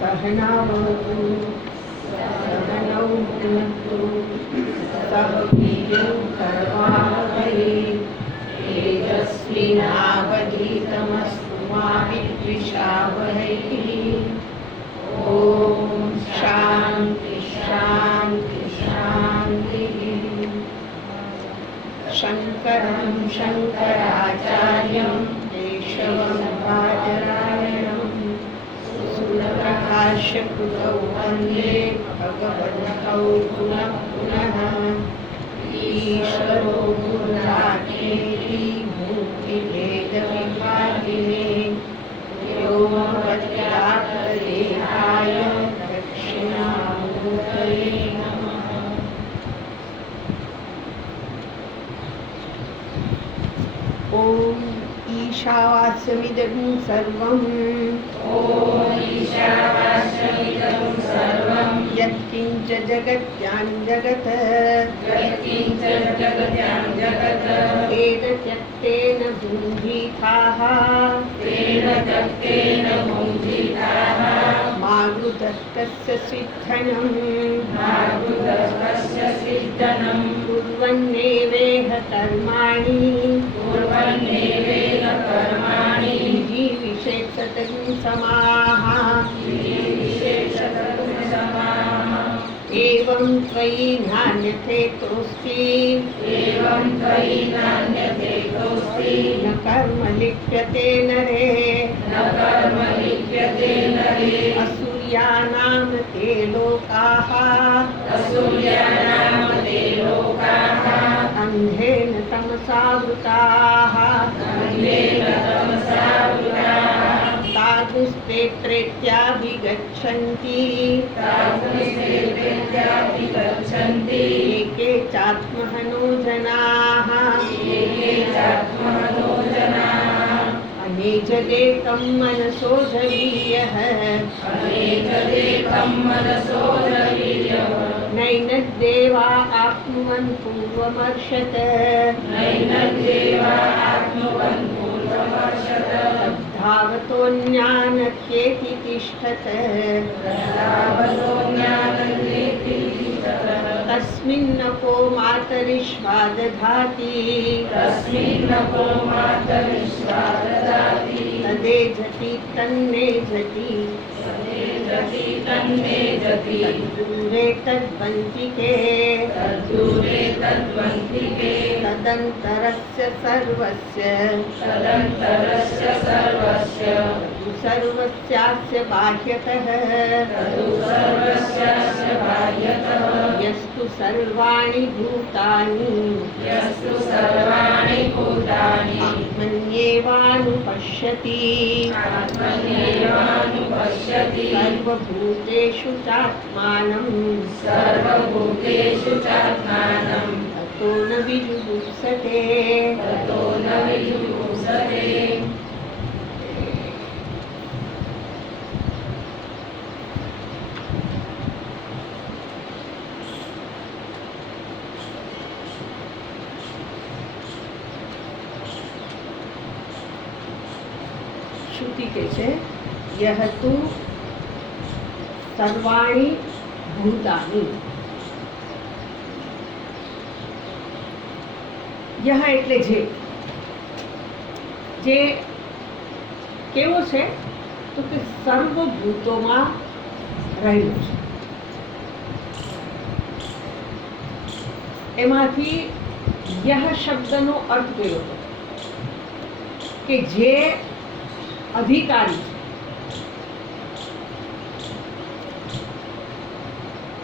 सहनावतु सहनौ भुनक्तु सह वीर्यं करवावहै तेजस्विनावधीतमस्तु मा विद्विषावहै। ॐ शान्ति शान्ति शान्तिः। शङ्करं शङ्कराचार्यं केशवं बादरायणं सूत्रभाष्यकृतौ वन्दे भगवन्तौ पुनः पुनः। ईश्वरो गुरुरात्मेति मूर्तिभेदविभागिने व्योमवद्व्याप्तदेहाय दक्षिणामूर्तये नमः। ॐ ईशावास्यमिदं सर्वम् यत्किञ्च जगत्यां जगत् तेन त्यक्तेन भुञ्जीथाः मारुतस्तस्य सिद्धनं कुर्वन्नेवेह कर्माणि जीविषेक्षतं समाः। एवं त्वयि नान्यथेतोऽस्ति न कर्म लिप्यते नरे असुर्यानां ते लोकाः अन्धेन तमसावृताः तादुस्ते प्रेत्याभिगच्छन्ति एके चात्महनो जनाः अनेजदेकं मनसो जवीयः नैनद्देवा आप्नुवन् पूर्वमर्षत धावतोऽन्यानत्येति तिष्ठत तस्मिन्नको मातरिश्वा दधाति तदेजति तन्नेजति तद्दूरे तद्वन्तिके तदन्तरस्य सर्वस्यास्य बाह्यतः यस्तु सर्वाणि भूतानि आत्मन्येवानुपश्यति सर्वभूतेषु चात्मानं ततो न विजुगुप्सते। श्रुति के छे यह तु सर्वाणि भूतानि। यह એટલે જે કેવો છે તો કે સર્વભૂતોમાં રહેલું છે। એમાંથી यह શબ્દનો અર્થ કયો કે જે અધિકારી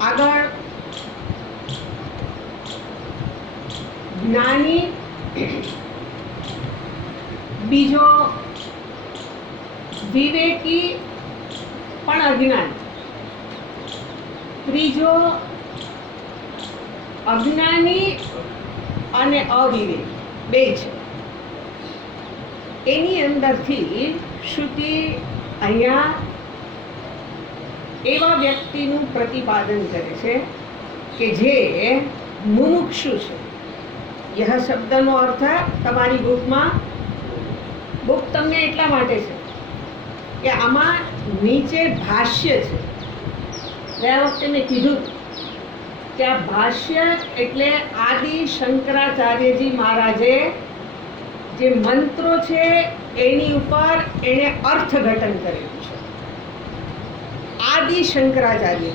આગળ જ્ઞાની બીજો વિવેકી પણ અજ્ઞાની ત્રીજો અજ્ઞાની અને અવિવેક બે છે। એની અંદરથી શ્રુતિ અહીંયા એવા વ્યક્તિનું પ્રતિપાદન કરે છે કે જે મુમુક્ષુ છે। यह शब्दનો અર્થ તમારી બુકમાં બુક તમને એટલા માટે છે કે આમાં નીચે ભાષ્ય છે. ગયા વખતે મેં કીધું કે આ ભાષ્ય એટલે આદિ શંકરાચાર્યજી મહારાજે જે મંત્રો છે એની ઉપર એણે અર્થઘટન કરેલું છે. આદિ શંકરાચાર્ય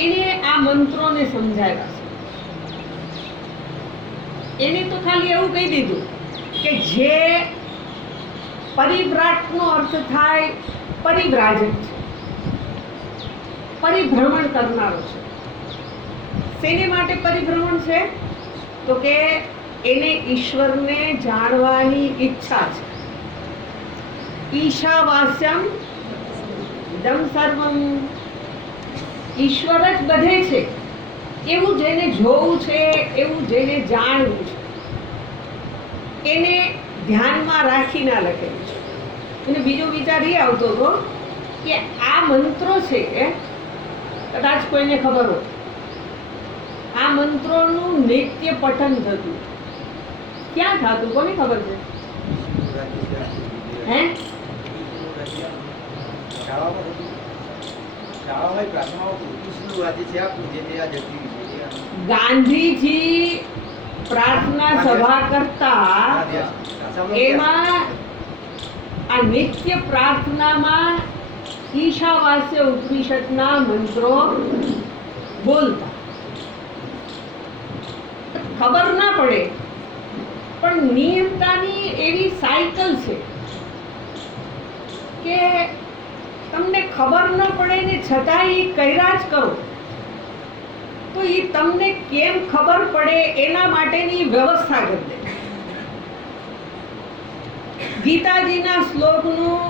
એણે આ મંત્રોને સમજાવ્યા છે. એને તો ખાલી એવું કહી દીધું કે જે પરિવ્રાટનો અર્થ થાય પરિવ્રાજક છે, પરિભ્રમણ કરનારો છે. શેને માટે પરિભ્રમણ છે? તો કે એને ઈશ્વરને જાણવાની ઈચ્છા છે. ઈશાવાસ્યમ ઇદમ સર્વમ, ઈશ્વર જ બધે છે એવું જેને જોવું છે, એવું જેને જાણવું છે, એને ધ્યાનમાં રાખીને લખેલું છે. અને બીજો વિચાર એ આવતો હતો કે આ મંત્રો છે, કદાચ કોઈને ખબર હોય, આ મંત્રોનું નિત્ય પઠન થતું. ક્યાં થતું? કોને ખબર છે? હે? ગાંધીજી પ્રાર્થના સભા કરતા એમાં આ નિત્ય પ્રાર્થનામાં ઈશાવાસ્ય ઉપનિષદના મંત્રો બોલતા. ખબર ના પડે પણ નિયમતાની એવી સાયકલ છે કે તમને ખબર ન પડે ને છતાં એ કર્યા જ કરો. તો એ તમને કેમ ખબર પડે એના માટેની વ્યવસ્થા કરી દે. ગીતાજીના શ્લોકનું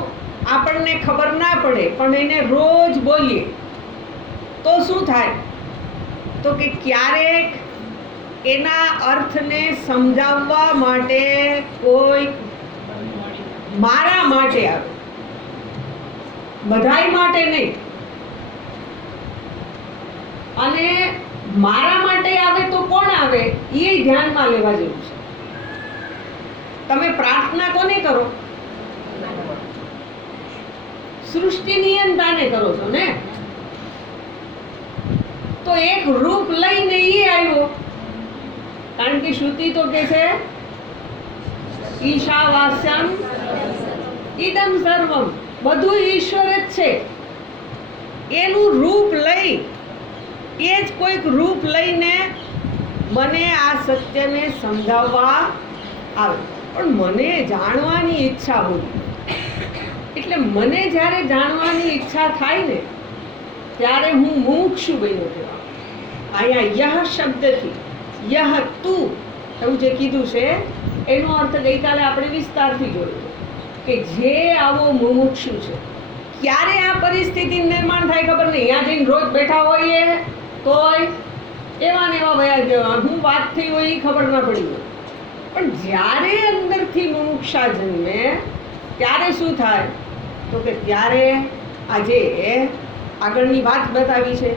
આપણને ખબર ના પડે પણ એને રોજ બોલીએ તો શું થાય? તો કે ક્યારેક એના અર્થને સમજાવવા માટે કોઈ મારા માટે આવે, બધાય માટે નહીં. અને મારા માટે આવે તો કોણ આવે એ ધ્યાનમાં લેવા જેવું છે. તમે પ્રાર્થના કોને કરો? સૃષ્ટિ નિયંતાને કરો છો ને. તો એક રૂપ લઈને એ આવ્યો, કારણ કે શ્રુતિ તો કે છે ઈશાવાસ્યમ ઇદમ સર્વમ, બધું ઈશ્વર જ છે. એનું રૂપ લઈ, એ જ કોઈક રૂપ લઈને મને આ સત્યને સમજાવવા આવે. પણ મને જાણવાની ઈચ્છા હોય, એટલે મને જ્યારે જાણવાની ઈચ્છા થાય ને ત્યારે હું મુમુક્ષુ બન્યો કહેવાય. અહીંયા યહ શબ્દથી યહ તું એવું જે કીધું છે એનો અર્થ ગઈકાલે આપણે વિસ્તારથી જોયો કે જે આવો મુમુક્ષુ છે. ક્યારે આ પરિસ્થિતિ નિર્માણ થાય ખબર નહીં. અહીંયા જઈને રોજ બેઠા હોઈએ તોય એવા ને એવા વયા જવા, હું વાત થઈ હોય એ ખબર ના પડી હોય. પણ જ્યારે અંદરથી મુમુક્ષા જન્મે ત્યારે શું થાય? તો કે ત્યારે આજે આગળની વાત બતાવી છે.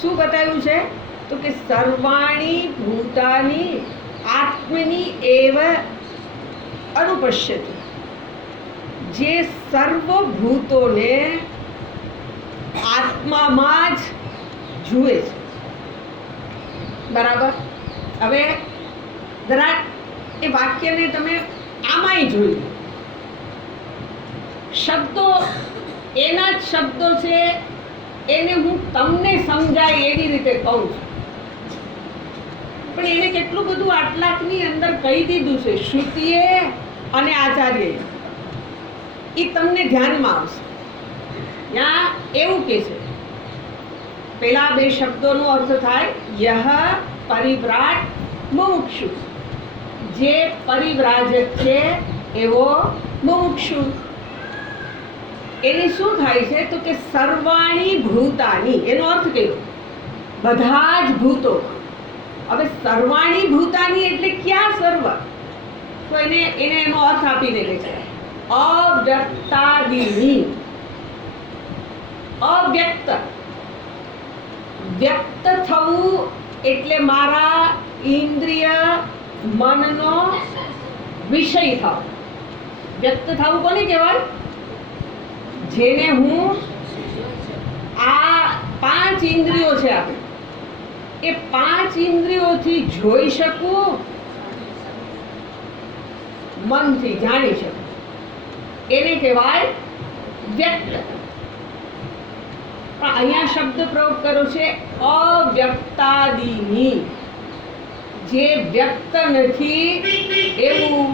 શું બતાવ્યું છે? તો કે સર્વાણી ભૂતાની આત્મની એવ અનુપશ્યતિ, જે સર્વભૂતોને આત્મામાં જ જુએ છે. બરાબર? હવે જરાક એ વાક્યને તમે આમાંય જોયું. શબ્દો એના જ શબ્દો છે, એને હું તમને સમજાય એવી રીતે કહું છું. પણ એને કેટલું બધું આટલાકની અંદર કહી દીધું છે શ્રુતિએ અને આચાર્યએ. એ તમને ધ્યાનમાં આવશે. ત્યાં એવું કે છે, પેલા બે શબ્દોનો અર્થ થાય યહ પરિવ્રાટ મુમુક્ષુ, જે પરિવ્રાજક છે એવો મુમુક્ષુ. એની શું થાય છે? તો કે સર્વાણી ભૂતાની, એનો અર્થ કયો? બધા જ ભૂતો. હવે સર્વાણી ભૂતાની એટલે ક્યાં સર્વ? તો એને એનો અર્થ આપીને કહે છે અવ્યક્તાદિની. અવ્યક્ત, વ્યક્ત થવું એટલે મારા ઇન્દ્રિય મનનો વિષય થવો. વ્યક્ત થવું કોને કહેવાય? જેને હું આ 5 ઇન્દ્રિયો છે આપણે, એ 5 ઇન્દ્રિયોથી જોઈ શકું, મનથી જાણી શકું, એને કહેવાય વ્યક્ત. પણ અહીંયા શબ્દ પ્રયોગ કર્યો છે અવ્યક્તાદિની, જે વ્યક્ત નથી એવું.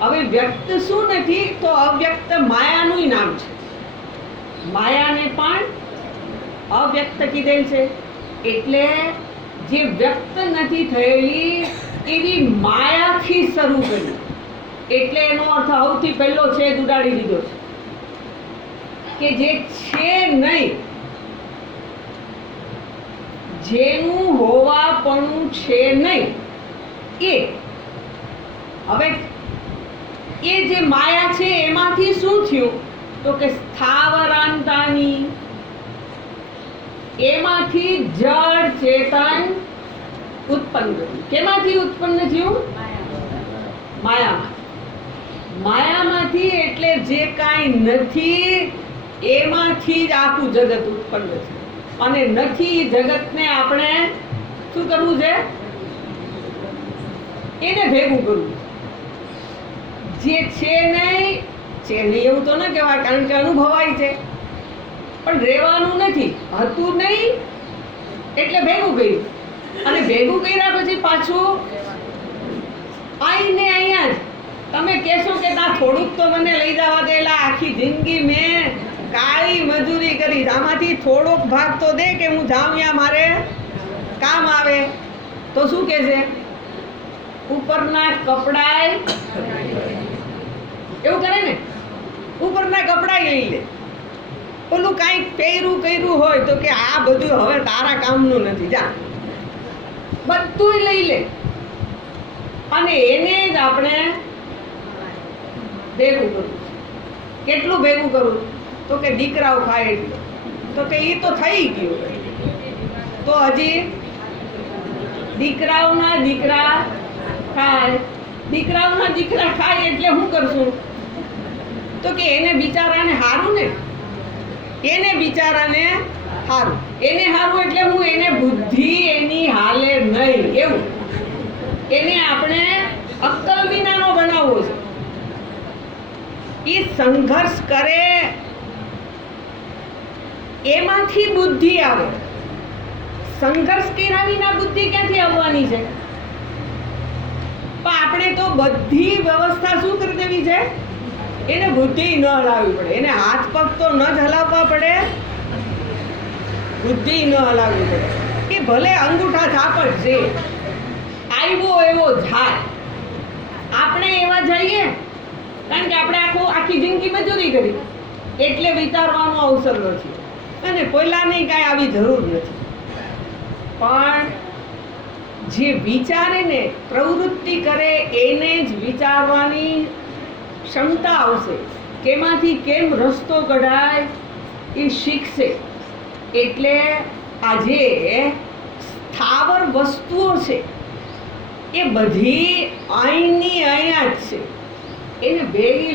હવે વ્યક્ત શું નથી તો અવ્યક્ત માયાનું નામ છે. માયાને પણ અવ્યક્ત કીધેલ છે. એટલે જે વ્યક્ત નથી થયેલી એવી માયાથી શરૂ કર્યું. એટલે એનો અર્થ સૌથી પહેલો છેદ ઉડાડી દીધો છે કે જે છે નહીં, જેનું હોવાપણું છે નહીં એ. હવે એ જે માયા છે એમાંથી શું થયું તો કે સ્થાવરાંતાની, એમાંથી જળ ચેતન ઉત્પન્ન થયું. કેમાંથી ઉત્પન્ન થયું? માયામાંથી. માયામાંથી એટલે જે કાંઈ નથી એમાંથી જ આખું જગત ઉત્પન્ન છે. અને નથી જગતને આપણે શું કરવું છે? એને ભેગું કરવું. જે છે નહીં, છે નહીં એવું તો ન કહેવાય, કારણ કે અનુભવાય છે, પણ રહેવાનું નથી. હતું નહીં એટલે ભેગું કર્યું, અને ભેગું કર્યા પછી પાછું આઈને અહીંયા જ તમે કહેશો કે ના થોડુંક તો મને લઈ જવા દેલા, આખી જિંદગી મેં કાળી મજૂરી કરી, આમાંથી થોડોક ભાગ તો દે કે હું જાઉં ત્યાં મારે કામ આવે. તો શું કહે છે? ઉપરના કપડાય એવું કરે ને, ઉપરના કપડાય લઈ લે. ઓલું કાંઈક પહેર્યું કર્યું હોય તો કે આ બધું હવે તારા કામનું નથી, જા, બધું લઈ લે. અને એને જ આપણે ભેગું કરવું. કેટલું ભેગું કરવું? તો કે દીકરાઓ ખાય એટલું. તો કે એ તો થઈ ગયું, તો હજી દીકરાઓના દીકરા ખાય. દીકરાઓના દીકરા ખાય એટલે શું કરશું? તો કે એને બિચારાને હારું ને, એને બિચારાને હારું. એને હારું એટલે હું એને બુદ્ધિ એની હાલે નહીં એવું. એને આપણે અક્કલ વિનાનો બનાવવો છે. એ સંઘર્ષ કરે એમાંથી બુદ્ધિ આવે. સંઘર્ષ કર્યા વિના બુદ્ધિ ક્યાંથી આવવાની છે? પણ આપણે તો બધી વ્યવસ્થા શું કરી દેવી છે? એને બુદ્ધિ ન હલાવવી પડે. એને હાથ પગ તો ન જ હલાવવા પડે, બુદ્ધિ ન હલાવવી પડે. કે ભલે અંગૂઠા થાપડ છે, આવ્યો એવો જાય. આપણે એવા જઈએ કારણ કે આપણે આખી જિંદગી મજૂરી કરી, એટલે વિચારવાનો અવસર નથી. અને પહેલાની કાંઈ આવી જરૂર નથી. પણ જે વિચારે ને, પ્રવૃત્તિ કરે, એને જ વિચારવાની ક્ષમતા આવશે. કેમાંથી કેમ રસ્તો કઢાય એ શીખશે. એટલે આજે સ્થાવર વસ્તુઓ છે એ બધી અહીંની અહીંયા જ છે. એને ભેગી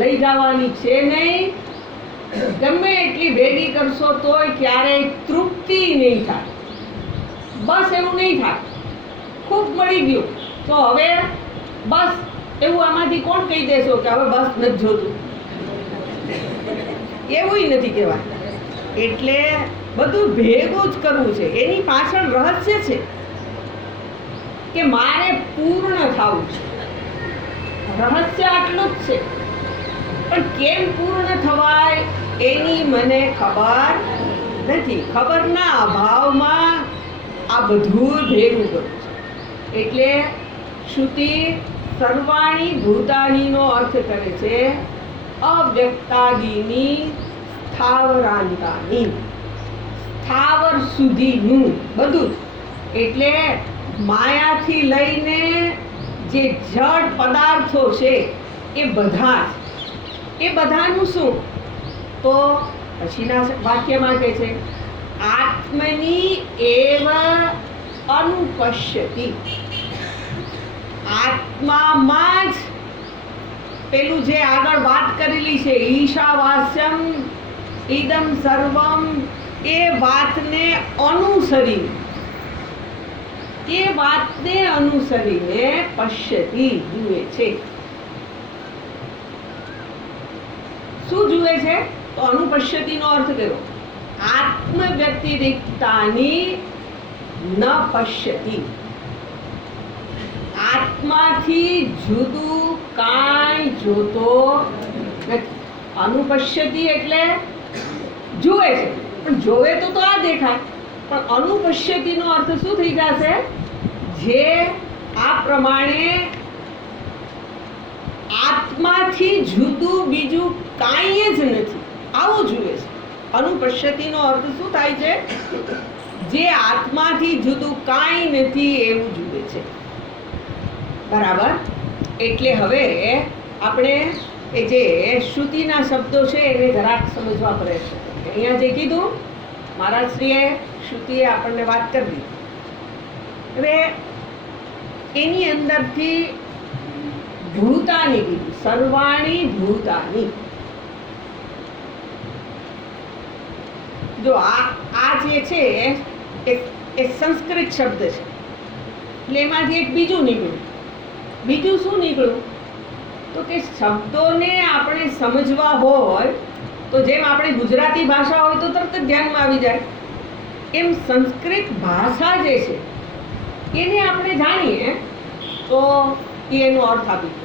લઈ જવાની છે નહીં. ગમે એટલી ભેગી કરશો તોય ક્યારેય તૃપ્તિ નહીં થાય. બસ એવું નહીં થાય. ખૂબ મળી ગયું તો હવે બસ એવું આમાંથી કોણ કહી દેશો કે હવે બસ નથી જોતું? એવું નથી કહેવાય. એટલે બધું ભેગું જ કરવું છે. એની પાછળ રહસ્ય છે કે મારે પૂર્ણ થવું છે. રહસ્ય આટલું જ છે. પણ કેમ પૂર્ણ થવાય એની મને ખબર નથી. ખબરના અભાવમાં આ બધું ભેગું કરવું છે. એટલે શ્રુતિ સર્વાણી ભૂતાનીનો અર્થ કરે છે અવ્યક્તાદિની સ્થાવરાંતાની, સ્થાવર સુધીનું બધું જ. એટલે માયાથી લઈને જે જડ પદાર્થો છે એ બધા જ. એ બધાનું શું? તો પછીના વાક્યમાં કહે છે આત્મની એવ અનુપશ્યતિ. આત્મામાં જ પેલું જે આગળ વાત કરેલી છે ઈશાવાસ્યમ ઇદમ સર્વમ, એ વાતને અનુસરીને પશ્યતિ જુએ છે. શું જુએ છે? તો અનુપશ્યતિનો અર્થ કર્યો આત્મ વ્યતિરિક્તાની ન પશ્યતિ. આત્માથી જુદું કાંઈ જોતો નથી. અનુપશ્યતિ એટલે જુએ છે, પણ જોવે તો આ દેખાય. પણ અનુપશ્યતિનો અર્થ શું થઈ જશે? જે આ પ્રમાણે આત્માથી જુદું બીજું કાંઈ જ નથી, આવું જુએ છે. અનુપશ્યતિનો અર્થ શું થાય છે? જે આત્માથી જુદું કાંઈ નથી એવું જુએ છે. બરાબર. એટલે હવે આપણે એ જે શ્રુતિના શબ્દો છે એને જરાક સમજવા પ્રયત્ન કરીએ. અહીંયા જે કીધું મહારાજશ્રીએ, શ્રુતિએ આપણને વાત કરી દીધી. હવે એની અંદરથી ભૂતાની કીધું, સર્વાણી ભૂતાની. જો આ જે છે એ સંસ્કૃત શબ્દ છે, એટલે એમાંથી એક બીજું નીકળ્યું. બીજું શું નીકળ્યું? તો કે શબ્દોને આપણે સમજવા હોય તો જેમ આપણે ગુજરાતી ભાષા હોય તો તરત જ ધ્યાનમાં આવી જાય, એમ સંસ્કૃત ભાષા જે છે એને આપણે જાણીએ તો એનો અર્થ આપી દે.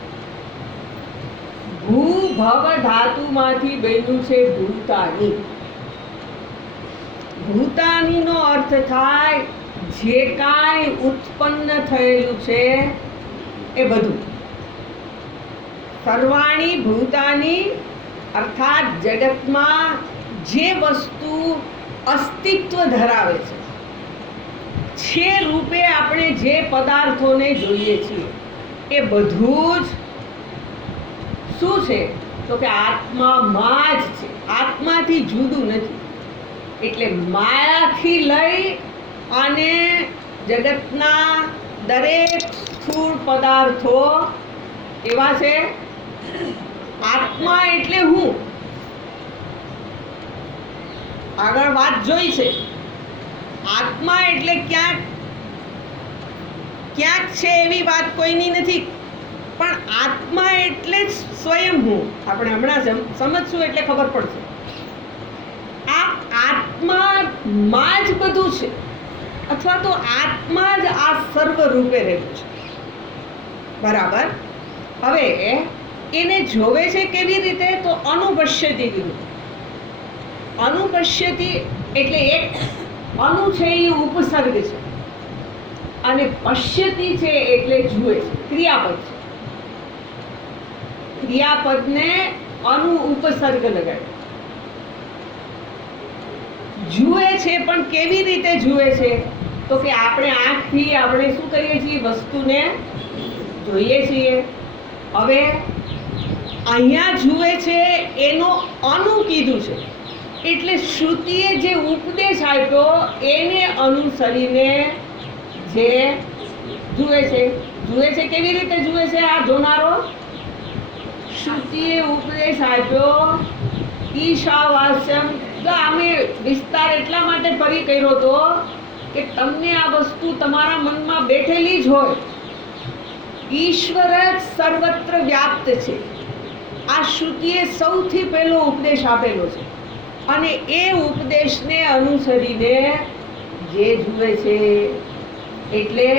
ભૂ ભવ ધાતુમાંથી બન્યું છે ભૂતાની. ભૂતાનીનો અર્થ થાય જે કાંઈ ઉત્પન્ન થયેલું છે એ બધું. સર્વાણી ભૂતાની અર્થાત જગતમાં જે વસ્તુ અસ્તિત્વ ધરાવે છે રૂપે આપણે જે પદાર્થોને જોઈએ છીએ એ બધું જ શું છે? તો કે આત્મામાં જ છે, આત્માથી જુદું નથી. એટલે માયાથી લઈ અને જગતના દરેક સ્થૂળ પદાર્થો એવા છે. આત્મા એટલે હું. આગળ વાત જોઈ છે. આત્મા એટલે ક્યાંક છે એવી વાત કોઈની નથી, પણ આત્મા એટલે જ સ્વયં હું. આપણે હમણાં સમજશું એટલે ખબર પડશે. આ આત્મામાં જ બધું છે, અથવા તો આત્મા જ આ સર્વ રૂપે રહેલું છે. બરાબર. હવે એને જોવે છે કેવી રીતે? તો અનુપશ્યતિ કીધું. અનુપશ્યતિ એટલે એક અનુ છે એ ઉપસર્ગ છે, અને પશ્યતિ છે એટલે જુએ છે, ક્રિયાપદ છે. ક્રિયાપદને અનુ ઉપસર્ગ લગાડે. જુએ છે, પણ કેવી રીતે જુએ છે? તો કે આપણે આંખથી આપણે શું કરીએ છીએ? વસ્તુને જોઈએ છીએ. હવે અહીંયા જુએ છે એનો અનુ કીધું છે, એટલે શ્રુતિએ જે ઉપદેશ આપ્યો એને અનુસરીને જે જુએ છે. જુએ છે કેવી રીતે જુએ છે? આ જોનારો શ્રુતિએ ઉપદેશ આપ્યો ઈશાવાસ્યમ. અમે વિસ્તાર એટલા માટે ફરી કર્યો હતો કે તમને આ વસ્તુ તમારા મનમાં બેઠેલી જ હોય. ઈશ્વર જ સર્વત્ર વ્યાપ્ત છે. આ શ્રુતિએ સૌથી પહેલો ઉપદેશ આપેલો છે, અને એ ઉપદેશને અનુસરીને જે જુએ છે. એટલે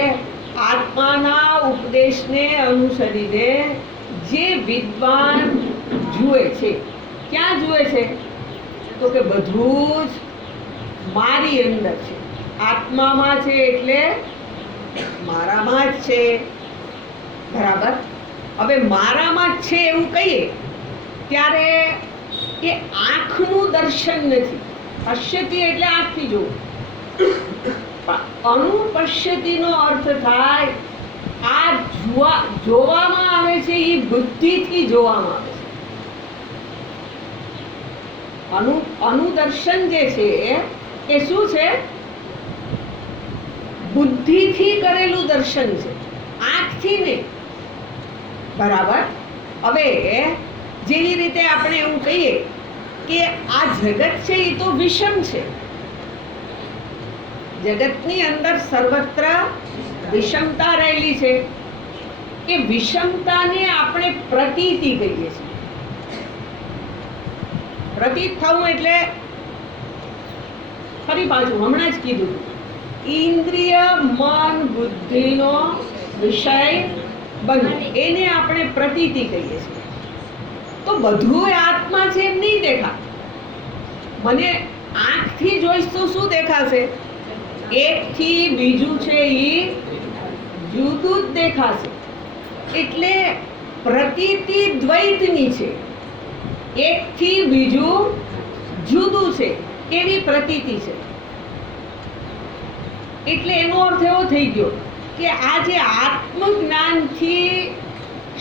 આત્માના ઉપદેશને અનુસરીને જે વિદ્વાન જુએ છે, ક્યાં જુએ છે? તો કે બધું જ મારી અંદર છે, આત્મામાં છે, એટલે મારામાં જ છે. બરાબર. હવે મારામાં જ છે એવું કહીએ ત્યારે એ આંખનું દર્શન નથી. પશ્યતિ એટલે આંખથી જોવું. અનુપશ્યતિનો અર્થ થાય આ જોવામાં આવે છે એ બુદ્ધિથી જોવામાં આવે છે. અનુદર્શન જે છે એ શું છે? બુદ્ધિથી કરેલું દર્શન છે, આંખથી નહીં. બરાબર. હવે જેવી રીતે આપણે એવું કહીએ કે આ જગત છે એ તો વિષમ છે, જગતની અંદર સર્વત્ર વિષમતા રહેલી છે. એ વિષમતાને આપણે પ્રતીતિ કહીએ છીએ. પ્રતીત થવું એટલે ફરી પાછું હમણાં જ કીધું, ઇન્દ્રિય મન બુદ્ધિનો વિષય બનવું, એને આપણે પ્રતીતિ કહીએ છીએ. તો બધું આત્મા છે એમ નહીં દેખા. મને આંખથી જોઈશ તો શું દેખાશે? એકથી બીજું છે એ જુદું જ દેખાશે. એટલે પ્રતીતિ દ્વૈતની છે, એકથી બીજું જુદું છે એવી પ્રતીતિ છે. એટલે એનો અર્થ એવો થઈ ગયો કે આ જે આત્મજ્ઞાનથી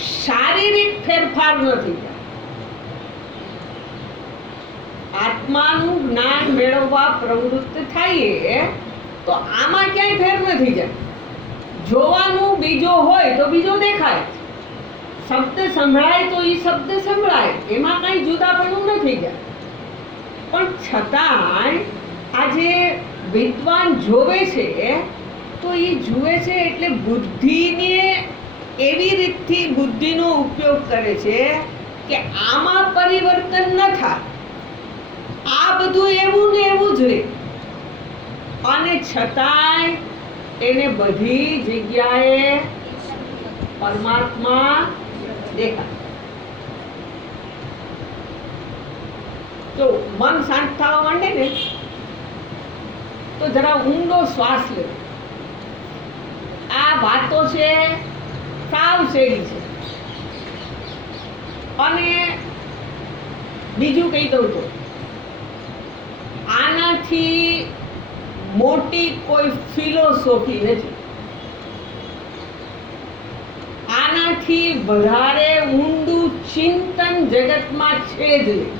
શારીરિક ફેરફાર નથી. આત્માનું જ્ઞાન મેળવવા પ્રવૃત્ત થાય તો આમાં ક્યાંય ફેર નથી જાય. જોવાનું બીજો હોય તો બીજો દેખાય, શબ્દ સંભળાય તો એ શબ્દ સંભળાય, એમાં કાંઈ જુદાપણું નથી જાય. પણ છતાંય આજે વિદ્વાન જોવે છે તો એ જુએ છે એટલે બુદ્ધિને એવી રીતથી બુદ્ધિનો ઉપયોગ કરે છે કે આમાં પરિવર્તન ન થાય, આ બધું એવું ને એવું જ રહે. અને છતાંય એને બધી જગ્યાએ પરમાત્મા દેખાય. જો મન શાંત થવા માંડે ને તો જરા ઊંડો શ્વાસ લે. આ વાતો છે સાવ શેરી છે. અને બીજું કહી દઉં તો આનાથી મોટી કોઈ ફિલોસોફી નથી, આનાથી વધારે ઊંડું ચિંતન જગતમાં છે જ નહીં.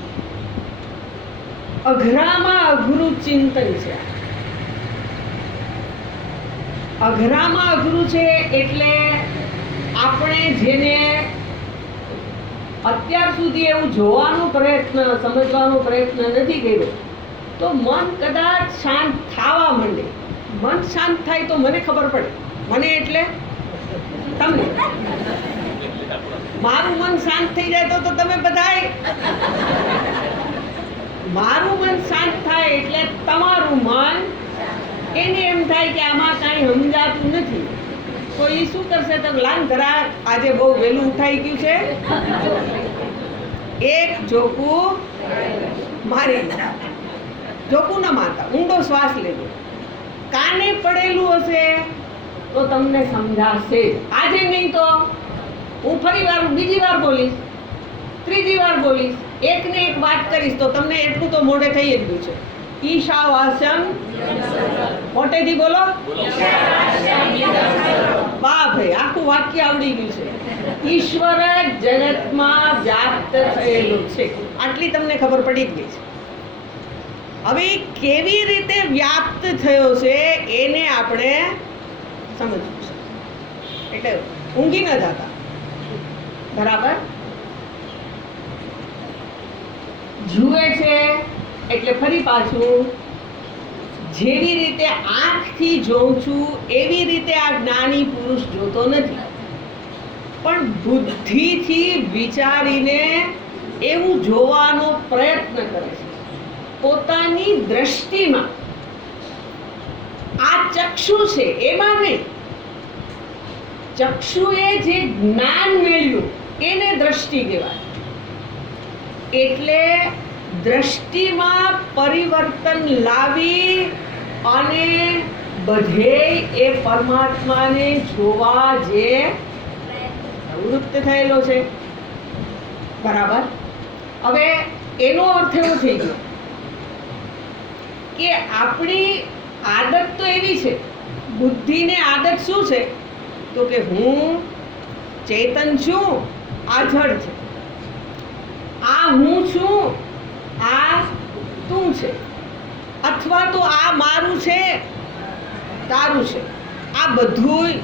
અઘરામાં અઘરું ચિંતન છે. અઘરામાં અઘરું છે એટલે આપણે જેને અત્યાર સુધી એવું જોવાનો પ્રયત્ન, સમજવાનો પ્રયત્ન નથી કર્યો, તો મન કદાચ શાંત થવા માંડે. મન શાંત થાય તો મને ખબર પડે. મને એટલે તમને. મારું મન શાંત થઈ જાય તો તમે બધાય. મારું મન શાંત થાય એટલે તમારું મન, એને એમ થાય કે આમાં કાંઈ સમજાતું નથી, તો એ શું કરશે? તો લાન ધરા આજે બહુ વહેલું ઉઠાઈ ગયું છે, એક જોકું મારી. જોકું ન મારતા, ઊંડો શ્વાસ લેજો. કાને પડેલું હશે તો તમને સમજાશે. આજે નહીં તો હું ફરી વાર, બીજી વાર બોલીશ, ત્રીજી વાર બોલીશ, એકને એક વાત કરીશ તો તમને એટલું તો મોઢે થઈ જ ગયું છે. ઈશાવાસ્યમ, મોટેથી બોલો. વાહ ભાઈ, આખું વાક્ય આવડી ગયું છે. ઈશ્વર જગતમાં વ્યાપ્ત થયેલું છે, આટલી તમને ખબર પડી જ ગઈ છે. હવે કેવી રીતે વ્યાપ્ત થયો છે એને આપણે સમજવું છે. એટલે ઊંઘી ન જતા, બરાબર? જુએ છે એટલે ફરી પાછું જેવી રીતે આંખથી જોઉં છું એવી રીતે આ જ્ઞાની પુરુષ જોતો નથી, પણ બુદ્ધિથી વિચારીને એવું જોવાનો પ્રયત્ન કરે છે પોતાની દ્રષ્ટિમાં. આ ચક્ષુ છે એમાં નહીં, ચક્ષુએ જે જ્ઞાન મેળવ્યું એને દ્રષ્ટિ કહેવાય. એટલે દ્રષ્ટિમાં પરિવર્તન લાવી અને બધે એ પરમાત્માને જોવા જે પ્રવૃત્ત થયેલો છે, બરાબર? હવે એનો અર્થ એવો થઈ ગયો કે આપણી આદત તો એવી છે, બુદ્ધિને આદત શું છે? તો કે હું ચેતન છું, આ જડ છે. આ હું છું, આ તું છે. અથવા તો આ મારું છે, તારું છે. આ બધું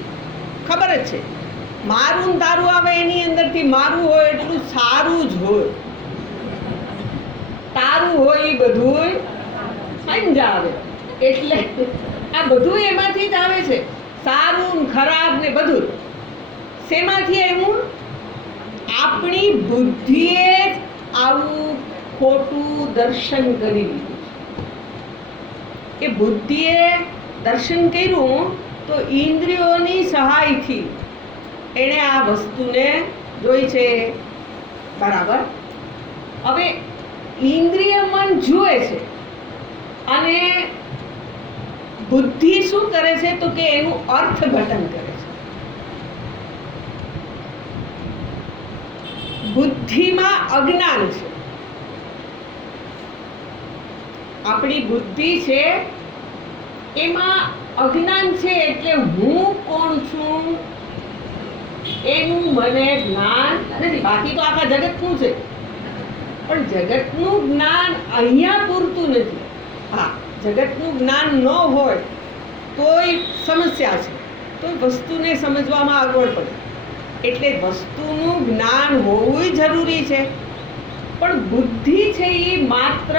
ખબર જ છે. મારું ને તારું આવે એની અંદરથી મારું હોય એટલું સારું જ હોય, તારું હોય એ બધું સમજાવે. એટલે આ બધું એમાંથી જ આવે છે, સારું ને ખરાબ ને બધું. શેમાંથી આવ્યું? આપણી બુદ્ધિએ જ આવું ખોટું દર્શન કરી લીધું. એ બુદ્ધિએ દર્શન કર્યું તો ઇન્દ્રિયોની સહાયથી એણે આ વસ્તુને જોઈ છે. બરાબર. હવે ઇન્દ્રિય મન જુએ છે અને બુદ્ધિ શું કરે છે તો કે એનું અર્થઘટન કરે છે. બુદ્ધિમાં અજ્ઞાન છે. આપણી બુદ્ધિ છે એમાં અજ્ઞાન છે, એટલે હું કોણ છું એનું મને જ્ઞાન નથી. બાકી તો આખા જગતનું છે, પણ જગતનું જ્ઞાન અહીંયા પૂરતું નથી. હા, જગતનું જ્ઞાન ન હોય તોય સમસ્યા છે, તો વસ્તુને સમજવામાં આગળ પડે. એટલે વસ્તુનું જ્ઞાન હોવું જરૂરી છે, પણ બુદ્ધિ છે એ માત્ર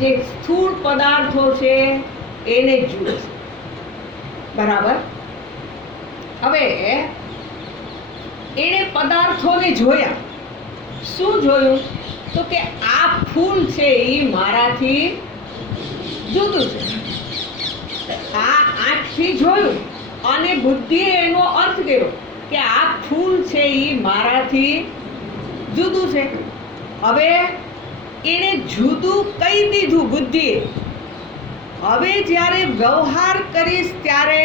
જે સ્થૂળ પદાર્થો છે એને જ જુએ છે. બરાબર. હવે એણે પદાર્થોને જોયા. શું જોયું? તો કે આ ફૂલ છે એ મારાથી જુદું છે. આ આંખથી જોયું અને બુદ્ધિએ એનો અર્થ કર્યો કે આ ફૂલ છે એ મારાથી જુદું છે. હવે એણે જુદું કહી દીધું બુદ્ધિએ. હવે જ્યારે વ્યવહાર કરીશ ત્યારે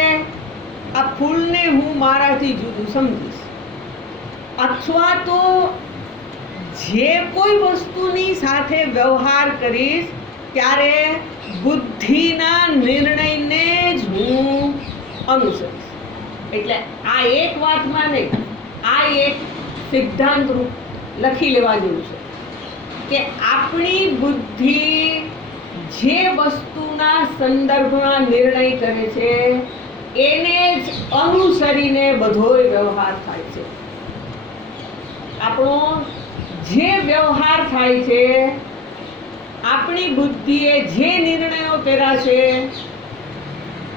આ ફૂલને હું મારાથી જુદું સમજીશ. અથવા તો જે કોઈ વસ્તુની સાથે વ્યવહાર કરીશ ત્યારે બુદ્ધિના નિર્ણયને જ હું અનુસરીશ. એટલે આ એક વાતમાં નહીં, આ એક સિદ્ધાંત રૂપ લખી લેવા જેવું છે કે આપણી બુદ્ધિ જે વસ્તુના સંદર્ભમાં નિર્ણય કરે છે એને જ અનુસરીને બધોય વ્યવહાર થાય છે. આપણો જે વ્યવહાર થાય છે, આપણી બુદ્ધિએ જે નિર્ણયો કર્યા છે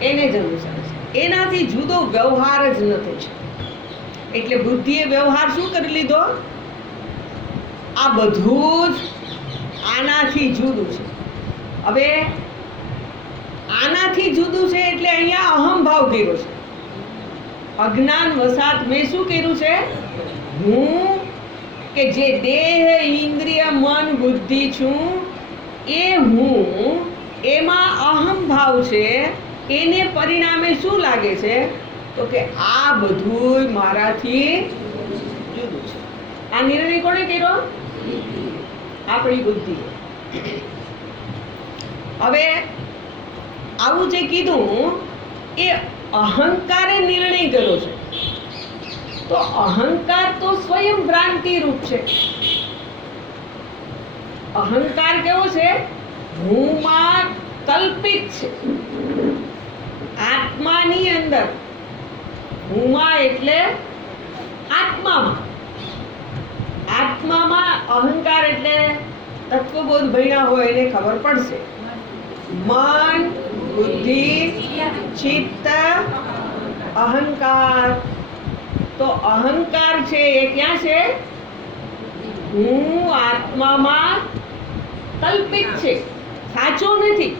એને જ અનુસરે છે. એનાથી જુદો વ્યવહાર જ નથી. એટલે બુદ્ધિએ વ્યવહાર શું કરી લીધો? આ બધું જ આનાથી જુદું છે. હવે આનાથી જુદું છે એટલે અહીંયા અહંભાવ કર્યો છે. અજ્ઞાન વસાત મેં શું કર્યું છે? હું કે જે દેહ, ઇન્દ્રિય, મન, બુદ્ધિ છું એ હું, એમાં અહંભાવ છે. એને પરિણામે શું લાગે છે તો કે આ બધું મારાથી જુદું છે. આ નિર્ણય કોણે કર્યો? આપણી બુદ્ધિ. હવે આવું જે કીધું એ અહંકારે નિર્ણય કર્યો છે. તો અહંકાર તો સ્વયં ભ્રાંતિ રૂપ છે. અહંકાર કેવો છે? હુંમાં કલ્પિત છે. આત્માની અંદર હુંમાં એટલે આત્મામાં. આત્મામાં અહંકાર એટલે તત્વબોધ ભણ્યા હોય એને ખબર પડશે. મન, બુદ્ધિ, ચિત્ત, અહંકાર. તો અહંકાર છે એ ક્યાં છે? હું આત્મામાં કલ્પિત છે, સાચો નથી.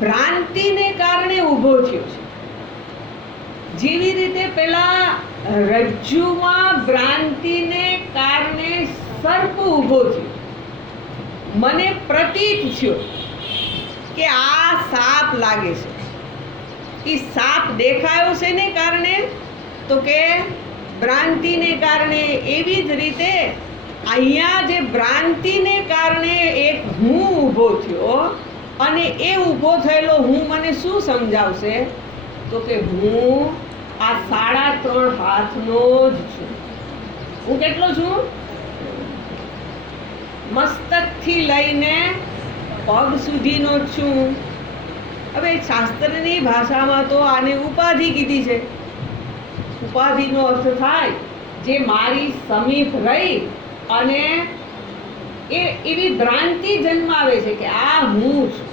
ભ્રાંતિને કારણે ઊભો થયો છે. જેવી રીતે પેલા રજ્જુમાં ભ્રાંતિને કારણે સર્પ ઊભો થયો. મને પ્રતીત થયો કે આ સાપ લાગે છે. એ સાપ દેખાયો છે ને કારણે તો કે ભ્રાંતિને કારણે. એવી જ રીતે અહીંયા જે ભ્રાંતિને કારણે એક હું ઊભો થયો અને એ ઊભો થયેલો હું મને શું સમજાવશે તો કે હું આ 3.5 હાથનો જ છું. હું કેટલો છું? મસ્તકથી લઈને પગ સુધીનો જ છું. હવે શાસ્ત્રની ભાષામાં તો આને ઉપાધિ કીધી છે. ઉપાધિનો અર્થ થાય જે મારી સમીપ રહી અને એવી ભ્રાંતિ જન્માવે છે કે આ હું છું.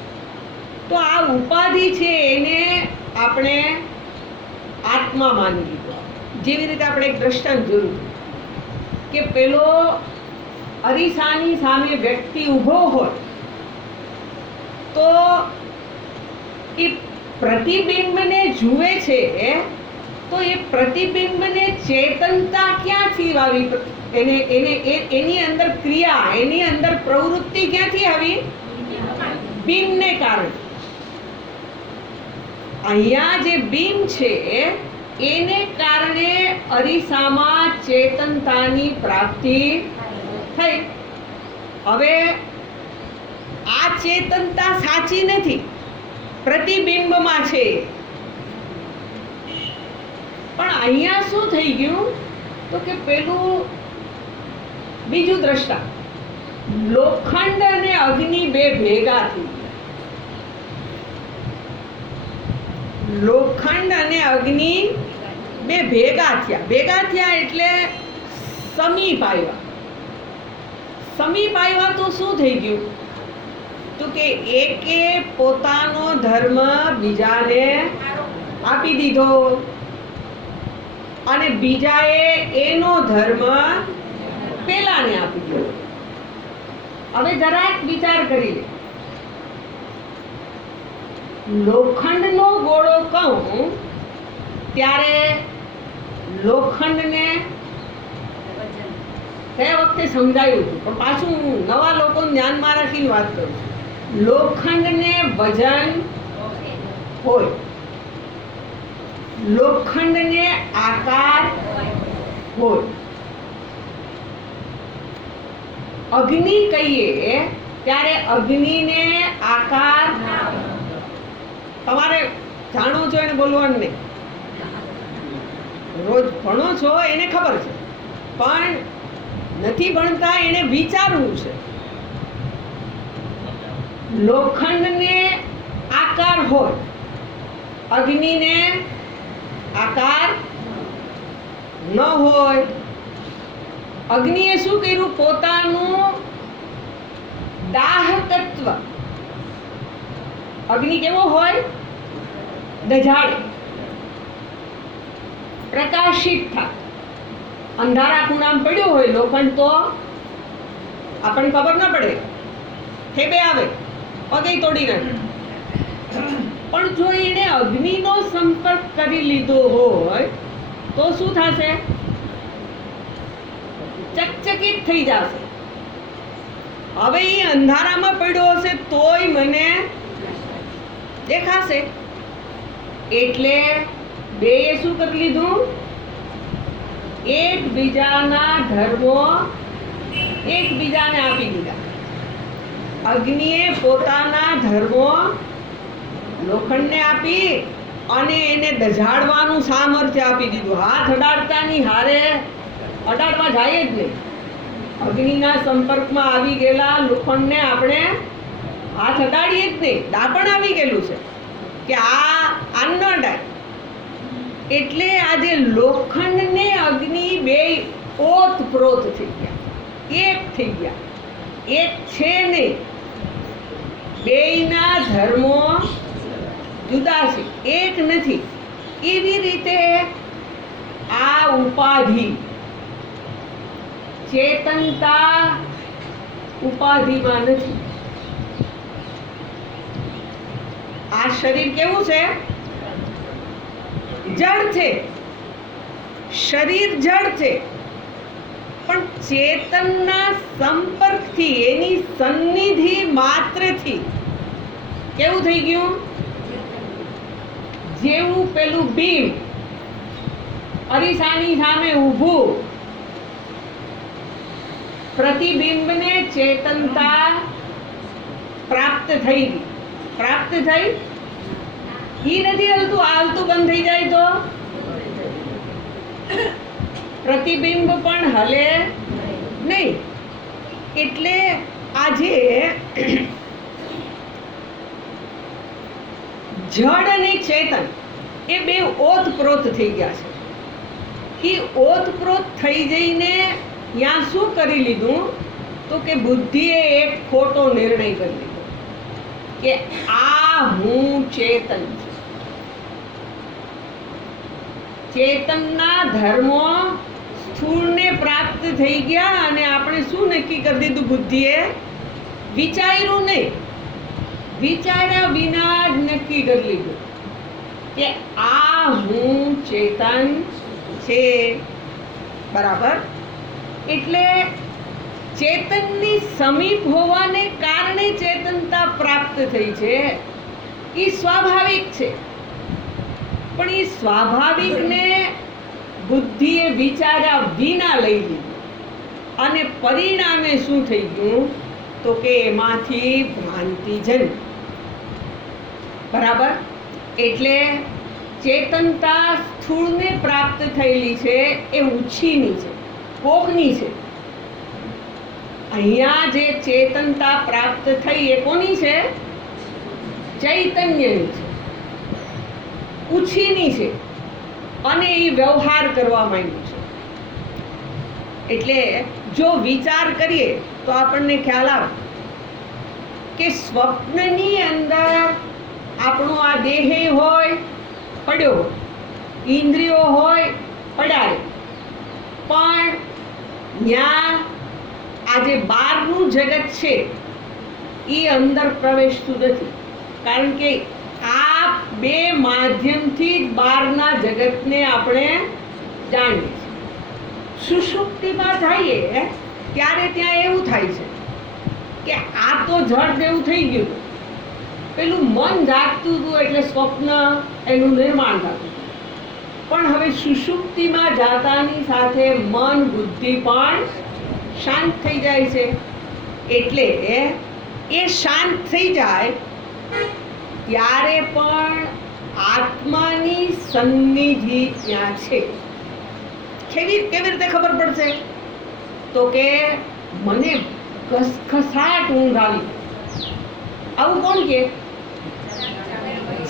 તો આ ઉપાધિ છે એને આપણે આત્મા માની લીધો. જેવી રીતે આપણે એક દ્રષ્ટાંત જોયું કે પેલો અરીસાની સામે વ્યક્તિ ઊભો હોય તો એ પ્રતિબિંબને જુએ છે, તો એ પ્રતિબિંબને ચેતનતા ક્યાંથી આવી? એની અંદર ક્રિયા, એની અંદર પ્રવૃત્તિ ક્યાંથી આવી? બિંબને કારણે. અહીંયા જે બિંબ છે એને કારણે અરીસામાં ચેતનતાની પ્રાપ્તિ થઈ. હવે આ ચેતનતા સાચી નથી, પ્રતિબિંબમાં છે. પણ અહીંયા શું થઈ ગયું તો કે પેલું બીજું દ્રષ્ટા, લોખંડ અને અગ્નિ બે ભેગા થઈ ગયા. લોખંડ અને અગ્નિ બે ભેગા થયા એટલે સમીપ આવ્યા. સમીપ આવ્યા તો શું થઈ ગયું તો કે એકે પોતાનો ધર્મ બીજાને આપી દીધો અને બીજાએ એનો ધર્મ પેલાને આપી દીધો. હવે જરાક વિચાર કરી લે. લોખંડનો ગોળો કહું ત્યારે લોખંડને ગયા વખતે સમજાયું હતું, પણ પાછું નવા લોકોને ધ્યાનમાં રાખીને વાત કરું છું. લોખંડને વજન હોય, લોખંડને આકાર હોય. અગ્નિ કહીએ ત્યારે અગ્નિને આકાર, તમારે જાણો છો એને બોલવાનું નહીં, રોજ ભણો છો એને ખબર છે, પણ નથી ભણતા એને વિચારવું છે. લોખંડને આકાર હોય, અગ્નિને આકાર ન હોય. અગ્નિએ શું કર્યું? પોતાનું દાહ તત્વ. અગ્નિ કેવો હોય? દજાડે, પ્રકાશિત થાય. અંધારા ખૂણામાં પડ્યો હોય લોખંડ તો આપણને ખબર ન પડે, ઠેબે આવે, પગે તોડી નાખે. પણ જો એને અગ્નિનો સંપર્ક કરી લીધો હોય તો શું થશે? ચકચકિત થઈ જશે. હવે એ અંધારામાં પડ્યો હશે તોય મને દેખાશે. એટલે બેએ શું કરી લીધું? એકબીજાના ધર્મો એકબીજાને આપી દીધા. અગ્નિએ પોતાના ધર્મો લોખંડને આપી અને એને દજાડવાનું સામર્થ્ય આપી દીધું. હાથ અડાડતાની હારે અડાડવા જાય જ નહીં. અગ્નિના સંપર્કમાં આવી ગયેલા લોખંડને આપણે હાથ અડાડીએ જ નહીં. દાપણ આવી ગયેલું છે કે આ ન અડાય. એટલે આજે લોખંડ ને અગ્નિ બે ઓતપ્રોત થઈ ગયા, એક થઈ ગયા. એક છે નહીં, બેયના ધર્મો જુદા છે, એક નથી. એવી રીતે આ ઉપાધિ, ચેતનતા ઉપાધિમાં નથી. આ શરીર કેવું છે? જડ છે. શરીર જડ છે, પણ ચેતનના સંપર્કથી, એની સન્નિધિ માત્રથી કેવું થઈ ગયું? જેવું પેલું બિંબ અરીસાની સામે ઊભું, પ્રતિબિંબને ચેતનતા પ્રાપ્ત થઈ ગઈ. પ્રાપ્ત થઈ, ઈ નથી હલતું. હાલતું બંધ થઈ જાય તો પ્રતિબિંબ પણ હલે નહીં. એટલે આજે જડ અને ચેતન એ બે ઓતપ્રોત થઈ ગયા છે. એ ઓતપ્રોત થઈ જઈને ત્યાં શું કરી લીધું તો કે બુદ્ધિએ એક ખોટો નિર્ણય કરી લીધો કે આ હું ચેતન છું. ચેતનના ધર્મો સ્થૂળને પ્રાપ્ત થઈ ગયા અને આપણે શું નક્કી કરી દીધું બુદ્ધિએ? વિચાર્યું નહીં, વિચાર્યા વિના જ નક્કી કરી લીધું કે આ હું ચેતન છે. બરાબર. એટલે ચેતનની સમીપ હોવાને કારણે ચેતનતા પ્રાપ્ત થઈ છે એ સ્વાભાવિક છે. પણ એ સ્વાભાવિકને બુદ્ધિએ વિચાર્યા વિના લઈ લીધું અને પરિણામે શું થઈ ગયું તો કે એમાંથી ભ્રાંતિ જન્મ. બરાબર. એટલે ચેતનતા સ્થૂળને પ્રાપ્ત થયેલી છે એ ઉછીની છે, કોકની છે. અહીંયા જે ચેતનતા પ્રાપ્ત થઈ એ કોની છે? ચૈતન્યની છે, ઉછીની છે અને એ વ્યવહાર કરવા માંડ્યું છે. એટલે જો વિચાર કરીએ તો આપણને ખ્યાલ આવે કે સ્વપ્નની અંદર આપણો આ દેહ હોય પડ્યો, ઇન્દ્રિયો હોય પડ્યા, પણ ત્યાં આ જે બહારનું જગત છે એ અંદર પ્રવેશતું નથી. કારણ કે આ બે માધ્યમથી જ બહારના જગતને આપણે જાણીએ છીએ. સુષુપ્તિમાં જઈએ ત્યારે ત્યાં એવું થાય છે કે આ તો જળ જેવું થઈ ગયું, પેલું મન જાગતું હતું એટલે સ્વપ્ન એનું નિર્માણ થતું. પણ હવે સુષુપ્તિમાં જાતાની સાથે મન બુદ્ધિ પણ શાંત થઈ જાય છે. એટલે એ શાંત થઈ જાય ત્યારે પણ આત્માની સન્નિધિ ત્યાં છે. કેવી રીતે ખબર પડશે તો કે મને ખસખસાટ ઊંઘ આવી. આવું કોણ કે?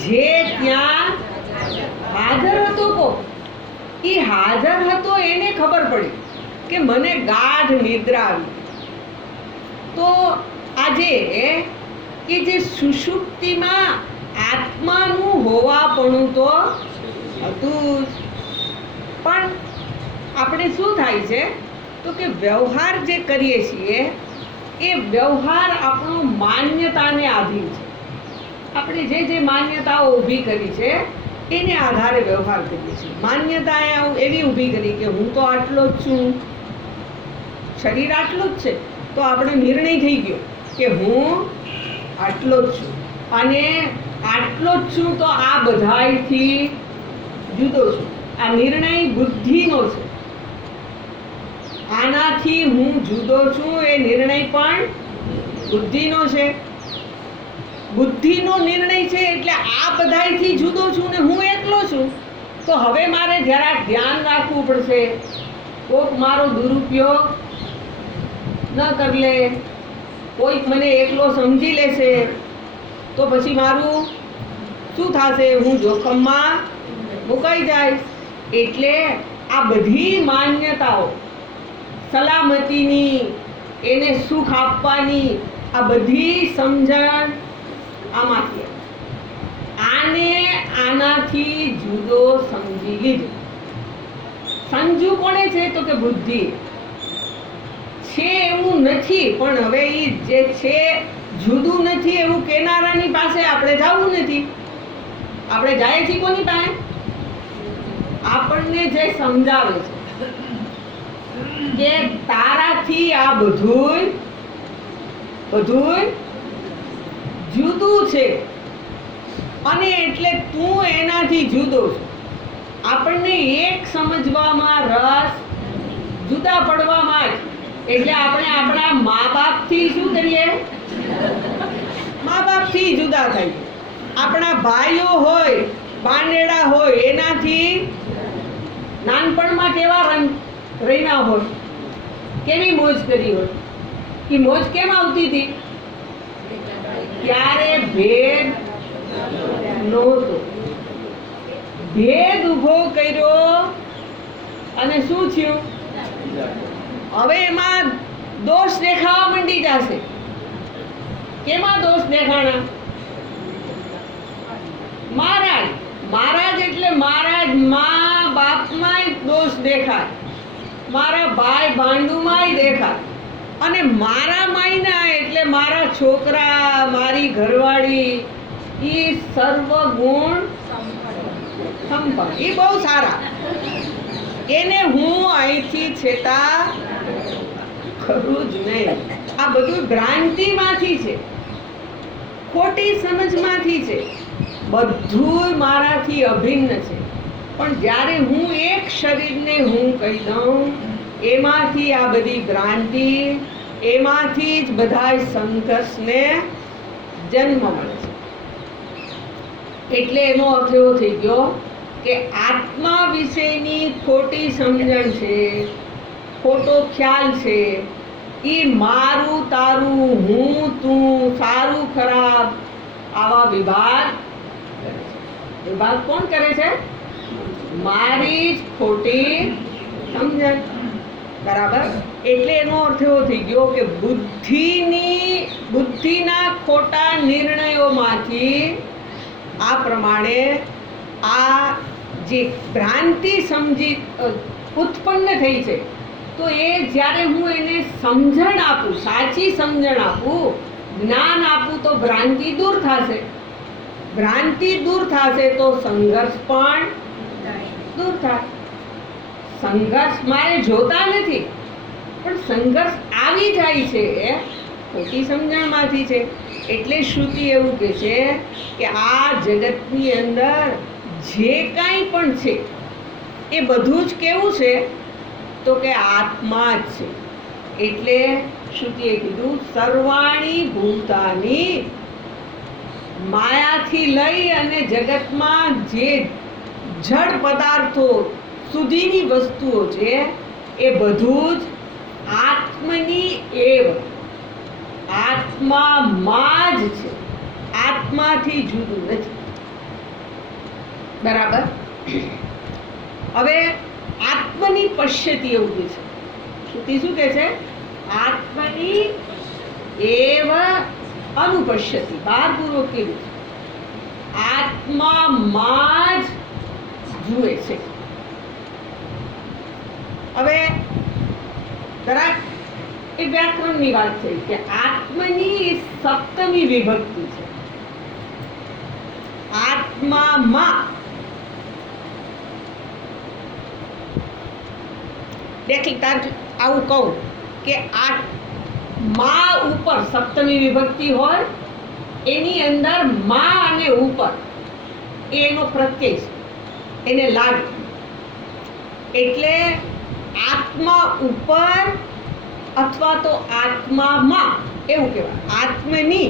જે ત્યાં હાજર હતો, કો એ હાજર હતો એને ખબર પડી કે મને ગાઢ નિદ્રા આવી. તો આજે કે જે સુષુપ્તિમાં આત્માનું હોવાપણું તો હતું જ, પણ આપણે શું થાય છે તો કે વ્યવહાર જે કરીએ છીએ એ વ્યવહાર આપણો માન્યતાને આધીન છે. આપણે જે માન્યતાઓ ઊભી કરી છે એને આધારે વ્યવહાર કરીએ છીએ. માન્યતાએ એવી ઊભી કરી કે હું તો આટલો જ છું, શરીર આટલું જ છે, તો આપણો નિર્ણય થઈ ગયો કે હું આટલો જ છું અને આટલો જ છું તો આ બધાયથી જુદો છું. આ નિર્ણય બુદ્ધિનો છે. આનાથી હું જુદો છું એ નિર્ણય પણ બુદ્ધિનો છે. બુદ્ધિનો નિર્ણય છે એટલે આ બધાયથી જુદો છું ને હું એકલો છું. તો હવે મારે જરા ધ્યાન રાખવું પડશે. કોઈક મારો દુરુપયોગ ન કરી લે, કોઈક મને એકલો સમજી લેશે તો પછી મારું શું થશે? હું જોખમમાં મુકાઈ જાય. એટલે આ બધી માન્યતાઓ સલામતીની, એને સુખ આપવાની, આ બધી સમજણ આમાંથી આને આનાથી જુદો સમજી લીધું. સમજુ કોણે છે તો કે બુદ્ધિ છે. એવું નથી, પણ હવે એ જે છે જુદું નથી એવું કેનારાની પાસે આપણે જવું નથી. આપણે જાય છીએ કોની પાસે? આપણને જે સમજાવે છે કે તારાથી આ બધું જુદું છે અને એટલે તું એનાથી જુદો છે. આપણને એક સમજવામાં રસ, જુદા પડવામાં જ. એટલે આપણે આપણા મા બાપથી શું કરીએ? મા બાપથી જુદા થઈએ. આપણા ભાઈઓ હોય, બાંદેડા હોય, એનાથી નાનપણમાં કેવા રમ્યા હોય, કેવી મોજ કરી હોય. એ મોજ કેમ આવતી હતી? ત્યારે ભેદ નહોતો. ભેદ ઊભો કર્યો અને શું થયું? હવે એમાં દોષ દેખાવા માંડી જશે. કેમાં દોષ દેખાણા? મહારાજ. મહારાજ એટલે મહારાજ મા બાપમાં દોષ દેખાય, મારા ભાઈ ભાંડુમાં દેખાય, અને મારા માયના એટલે મારા છોકરા, મારી ઘરવાળી, એ સર્વગુણ સંપન્ન, એ બહુ સારા. એને હું અહીંથી છેટા ખરું જ નહીં. આ બધું ભ્રાંતિમાંથી છે, ખોટી સમજમાંથી છે. બધું મારાથી અભિન્ન છે. પણ જ્યારે હું એક શરીરને હું કહી દઉં, એમાંથી આ બધી ભ્રાંતિ, એમાંથી જ બધા સંઘર્ષને જન્મ મળે છે. એટલે એનો અર્થ એવો થઈ ગયો કે આત્મા વિશેની ખોટી સમજણ છે, ખોટો ખ્યાલ છે. એ મારું તારું, હું તું, સારું ખરાબ, આવા વિભાગ કોણ કરે છે? મારી જ ખોટી સમજણ. બરાબર. એટલે એનો અર્થ એવો થઈ ગયો કે બુદ્ધિના ખોટા નિર્ણયોમાંથી આ પ્રમાણે આ જે ભ્રાંતિ સમજી ઉત્પન્ન થઈ છે, તો એ જ્યારે હું એને સમજણ આપું, સાચી સમજણ આપું, જ્ઞાન આપું, તો ભ્રાંતિ દૂર થશે. ભ્રાંતિ દૂર થશે તો સંઘર્ષ પણ દૂર થાય. સંઘર્ષ મારે જોતા નથી, પણ સંઘર્ષ આવી જાય છે, ખોટી સમજણમાંથી છે. એટલે શ્રુતિ એવું કહે છે કે આ જગતની અંદર જે કાંઈ પણ છે એ બધું જ કેવું છે? તો કે આત્મા જ છે. એટલે શ્રુતિએ કીધું સર્વાણી ભૂતાની, માયાથી લઈ અને જગતમાં જે જડ પદાર્થો સુધીની વસ્તુઓ છે એ બધું જ આત્મની એવ, આત્મામાં જ છે, આત્માથી જુદું નથી. બરાબર. હવે આત્મની પશ્યતિ એવું કે છે શ્રુતિ. શું કે છે? આત્મની એવ અનુપશ્યતિ. ભારપૂર્વક કેવું? આત્મામાં જ જુએ છે. હવે જરાક એ વ્યાકરણની વાત થઈ કે આત્મની સપ્તમી વિભક્તિ છે. આત્મામાં આવું કહું કે આ મા ઉપર સપ્તમી વિભક્તિ હોય, એની અંદર મા અને ઉપર એનો પ્રત્યય છે, એને લાગે. એટલે આત્મા ઉપર અથવા તો આત્મામાં એવું કહેવાય. આત્મની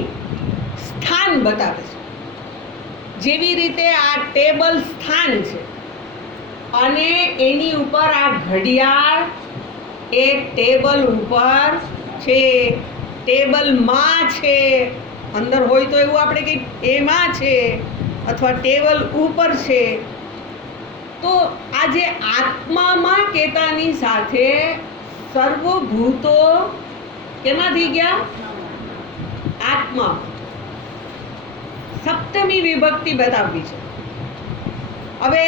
સ્થાન બતાવે છે. જેવી રીતે આ ટેબલ સ્થાન છે અને એની ઉપર આ ઘડિયાળ એ ટેબલ ઉપર છે, ટેબલમાં છે. અંદર હોય તો એવું આપણે કંઈક એમાં છે અથવા ટેબલ ઉપર છે. તો આ જે આત્મામાં કહેતાની સાથે સર્વભૂતો કેમાંથી ગયા? આત્મા. સપ્તમી વિભક્તિ બતાવવી છે. હવે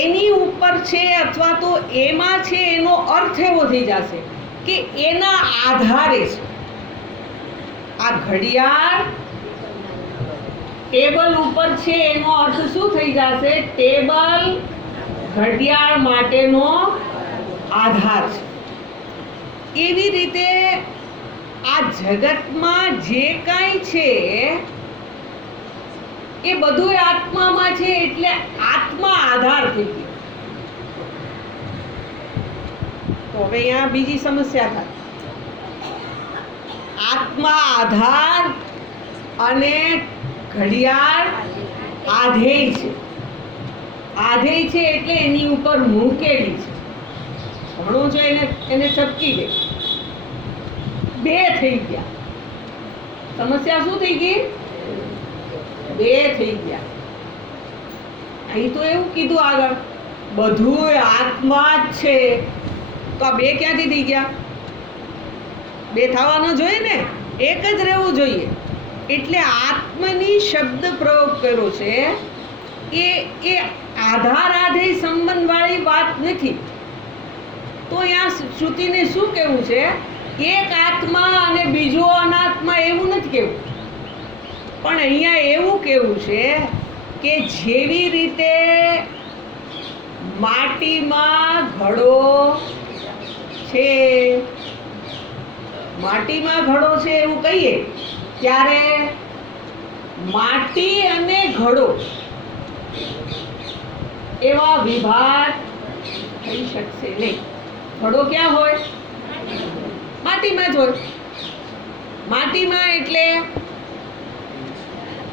એની ઉપર છે અથવા તો એમાં છે, એનો અર્થ એવો થઈ જશે કે એના આધારે છે. આ ઘડિયાળ ટેબલ ઉપર છે એનો અર્થ શું થઈ જશે? ટેબલ ઘડિયાળ માટેનો આધાર છે. એવી રીતે આ જગતમાં જે કાંઈ છે એ બધું આત્મામાં છે. એટલે આત્મા આધાર થઈ ગયો. તો હવે અહીંયા બીજી સમસ્યા થાય. આત્મા આધાર અને ઘડિયાળ આધેય છે. આધેય છે એટલે એની ઉપર મૂકેલી છે. ઘણું છે એને ચપકી દે. બે થઈ ગયા. સમસ્યા શું થઈ ગઈ? બે થઈ ગયા. અહીં તો એવું કીધું આગળ બધું આત્મા જ છે, તો આ બે ક્યાંથી થઈ ગયા? બે થવાનો જોઈએ ને, એક જ રહેવું જોઈએ. એટલે આત્મની શબ્દ પ્રયોગ કર્યો છે એ આધાર આધેય સંબંધવાળી વાત નથી. તો અહીંયા શ્રુતિને શું કહેવું છે? એક આત્મા અને બીજો અનાત્મા એવું નથી કહેવું, પણ અહીંયા એવું કહેવું છે કે જેવી રીતે માટીમાં ઘડો છે, માટીમાં ઘડો છે એવું કહીએ ત્યારે માટી અને ઘડો એવા વિભાગ થઈ શકશે નહીં. ઘડો ક્યાં હોય? માટીમાં જ હોય. માટીમાં એટલે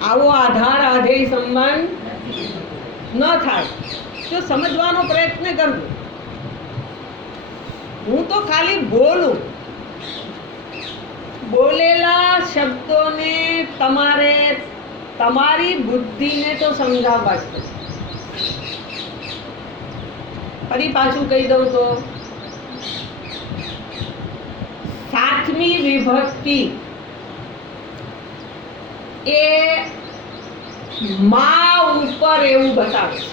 આવો આધાર આધેય સંબંધ ન થાય. જો સમજવાનો પ્રયત્ન કરવો, હું તો ખાલી બોલું, બોલેલા શબ્દોને તમારે તમારી બુદ્ધિને તો સમજાવવા જ પડે. ફરી પાછું કહી દઉં તો સાતમી વિભક્તિ એ મા ઉપર એવું બતાવે છે.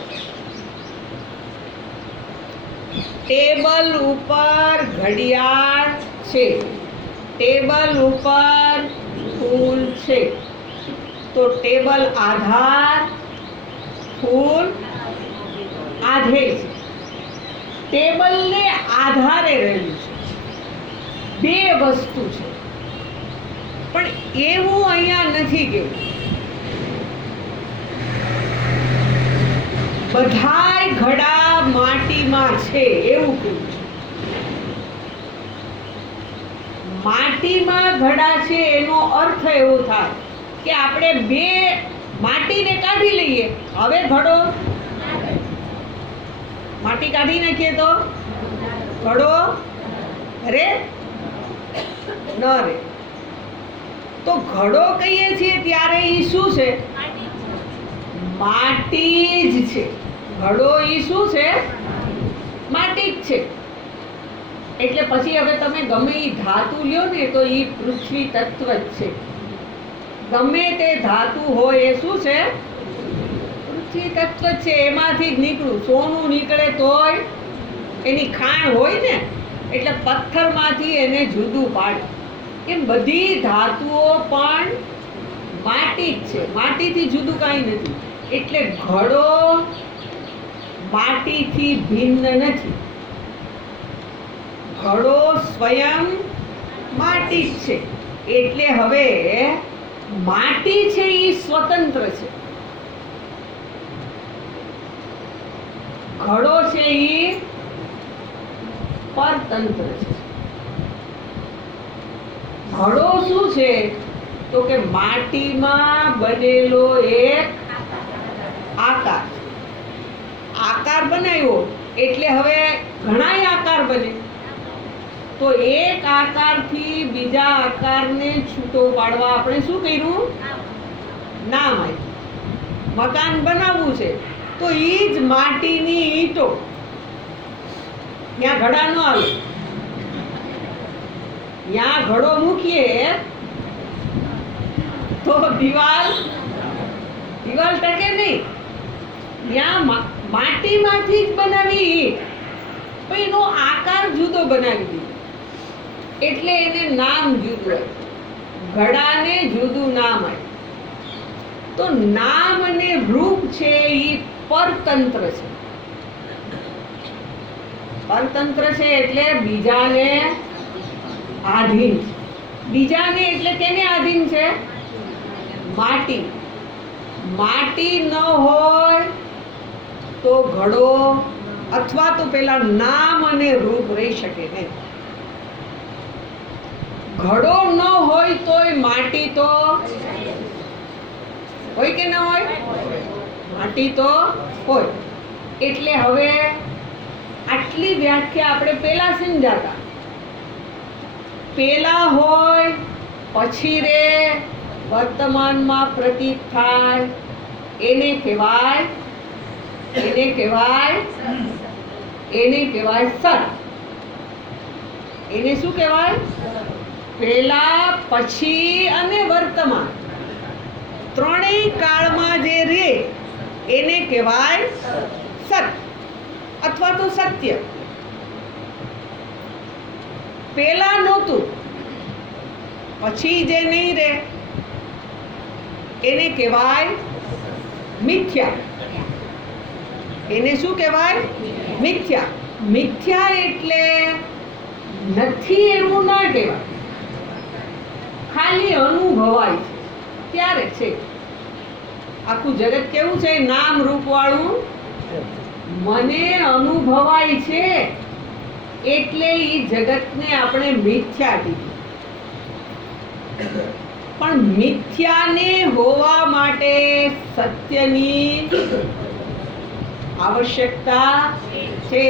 ટેબલ ઉપર ઘડિયાળ છે, ટેબલ ઉપર ફૂલ છે, તો ટેબલ આધાર, ફૂલ આધેય છે. ટેબલને આધારે રહેલું છે, બે વસ્તુ છે. પણ એવું અહીંયા નથી કેવું. બધાય ઘડા માટીમાં છે એવું કેવું છે. માટીમાં ઘડા છે એનો અર્થ એવો થાય કે આપણે બે માટીને કાઢી લઈએ, હવે ઘડો, માટી કાઢી નાખીએ તો ઘડો રે ન રે. તો ઘડો કહીએ છીએ ત્યારે એ શું છે? માટી જ છે. ઘડો એ શું છે? માટી જ છે. એટલે પછી હવે તમે ગમે એ ધાતુ લ્યો ને તો એ પૃથ્વી તત્વ જ છે. ગમે તે ધાતુ હોય એ શું છે? પૃથ્વી તત્વ જ છે. એમાંથી જ નીકળું. સોનું નીકળે તોય એની ખાણ હોય ને, એટલે પથ્થરમાંથી એને જુદું પાડે. એમ બધી ધાતુઓ પણ માટી જ છે, માટીથી જુદું કાંઈ નથી. એટલે ઘડો માટીથી ભિન્ન નથી. ઘડો સ્વયં માટી જ છે. એટલે હવે માટી છે એ સ્વતંત્ર છે, ઘડો છે એ પરતંત્ર છે. ઘડો શું છે? તો કે માટીમાં બનેલો એક આકાર. આકાર બનાવ્યો એટલે હવે ઘણાય આકાર બને. તો એક આકારથી બીજા આકારને છૂટો પાડવા આપણે શું કર્યું? નામ આપ્યું. મકાન બનાવવું છે તો એ જ માટીની ઈંટો, ત્યાં ઘડા ન આવે. ત્યાં ઘડો મૂકીએ તો દિવાલ ટકે નહીં. ત્યાં માટીમાંથી જ બનાવી ઈંટ, પણ એનો આકાર જુદો બનાવી દીધો એટલે એને નામ જુદું આપ્યું. ઘડાને જુદું નામ આપ્યું. તો નામ અને રૂપ છે એ પરતંત્ર છે. પરતંત્ર છે એટલે બીજાને આધીન છે. બીજાને એટલે કેને આધીન છે? માટી. માટી ન હોય તો ઘડો અથવા તો પેલા નામ અને રૂપ રહી શકે નહીં. ઘડો ન હોય તોય માટી તો હોય કે ન હોય? માટી તો હોય. એટલે હવે આટલી વ્યાખ્યા આપણે પેલા સમજાતા. પેલા હોય પછી રે વર્તમાનમાં પ્રતીત થાય એને કહેવાય એને કહેવાય સત. એને શું કહેવાય? પહેલા, પછી અને વર્તમાન ત્રણેય કાળમાં જે રે એને કહેવાય સત અથવા તો સત્ય. પહેલા નહોતું, પછી જે નહીં રે એને કહેવાય મિથ્યા. એને શું કહેવાય? મિથ્યા. મિથ્યા એટલે નથી એવું ના કહેવાય, ખાલી અનુભવાય છે ત્યારે છે. આખું જગત કેવું છે? નામ રૂપ વાળું. મને અનુભવાય છે એટલે એ જગતને આપણે મિથ્યા કીધું. પણ મિથ્યાને હોવા માટે સત્યની આવશ્યકતા છે.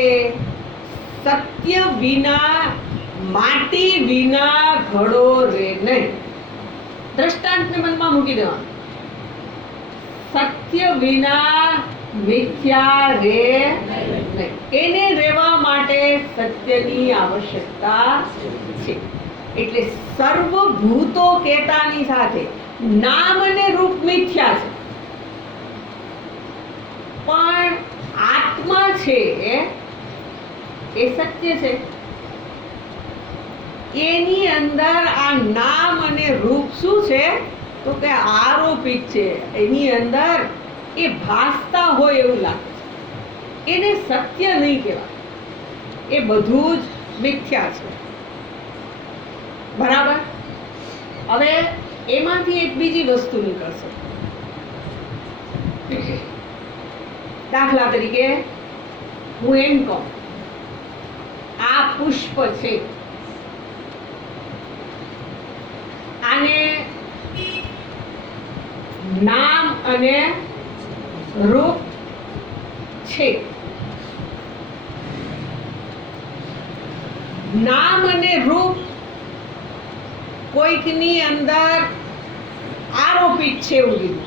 સત્ય વિના, માટી વિના ઘડો રે નહીં. દ્રષ્ટાંતને મનમાં મૂકી દેવાનું. સત્ય વિના મિથ્યા રે નહીં. એને રહેવા માટે સત્યની આવશ્યકતા છે. એટલે સર્વભૂતો કહેતાની સાથે નામ અને રૂપ મિથ્યા છે, પણ આત્મા છે એ સત્ય છે. એની અંદર આ નામ અને રૂપ શું છે? તો કે આરોપિત છે. એની અંદર એ ભાસતા હોય એવું લાગે છે. એને સત્ય નહીં કહેવાય, એ બધું જ મિથ્યા છે. બરાબર? હવે એમાંથી એક બીજી વસ્તુ નીકળશે. દાખલા તરીકે હું એમ કહું, આ પુષ્પ છે, આને નામ અને રૂપ છે. નામ અને રૂપ કોઈકની અંદર આરોપિત છે એવું કીધું.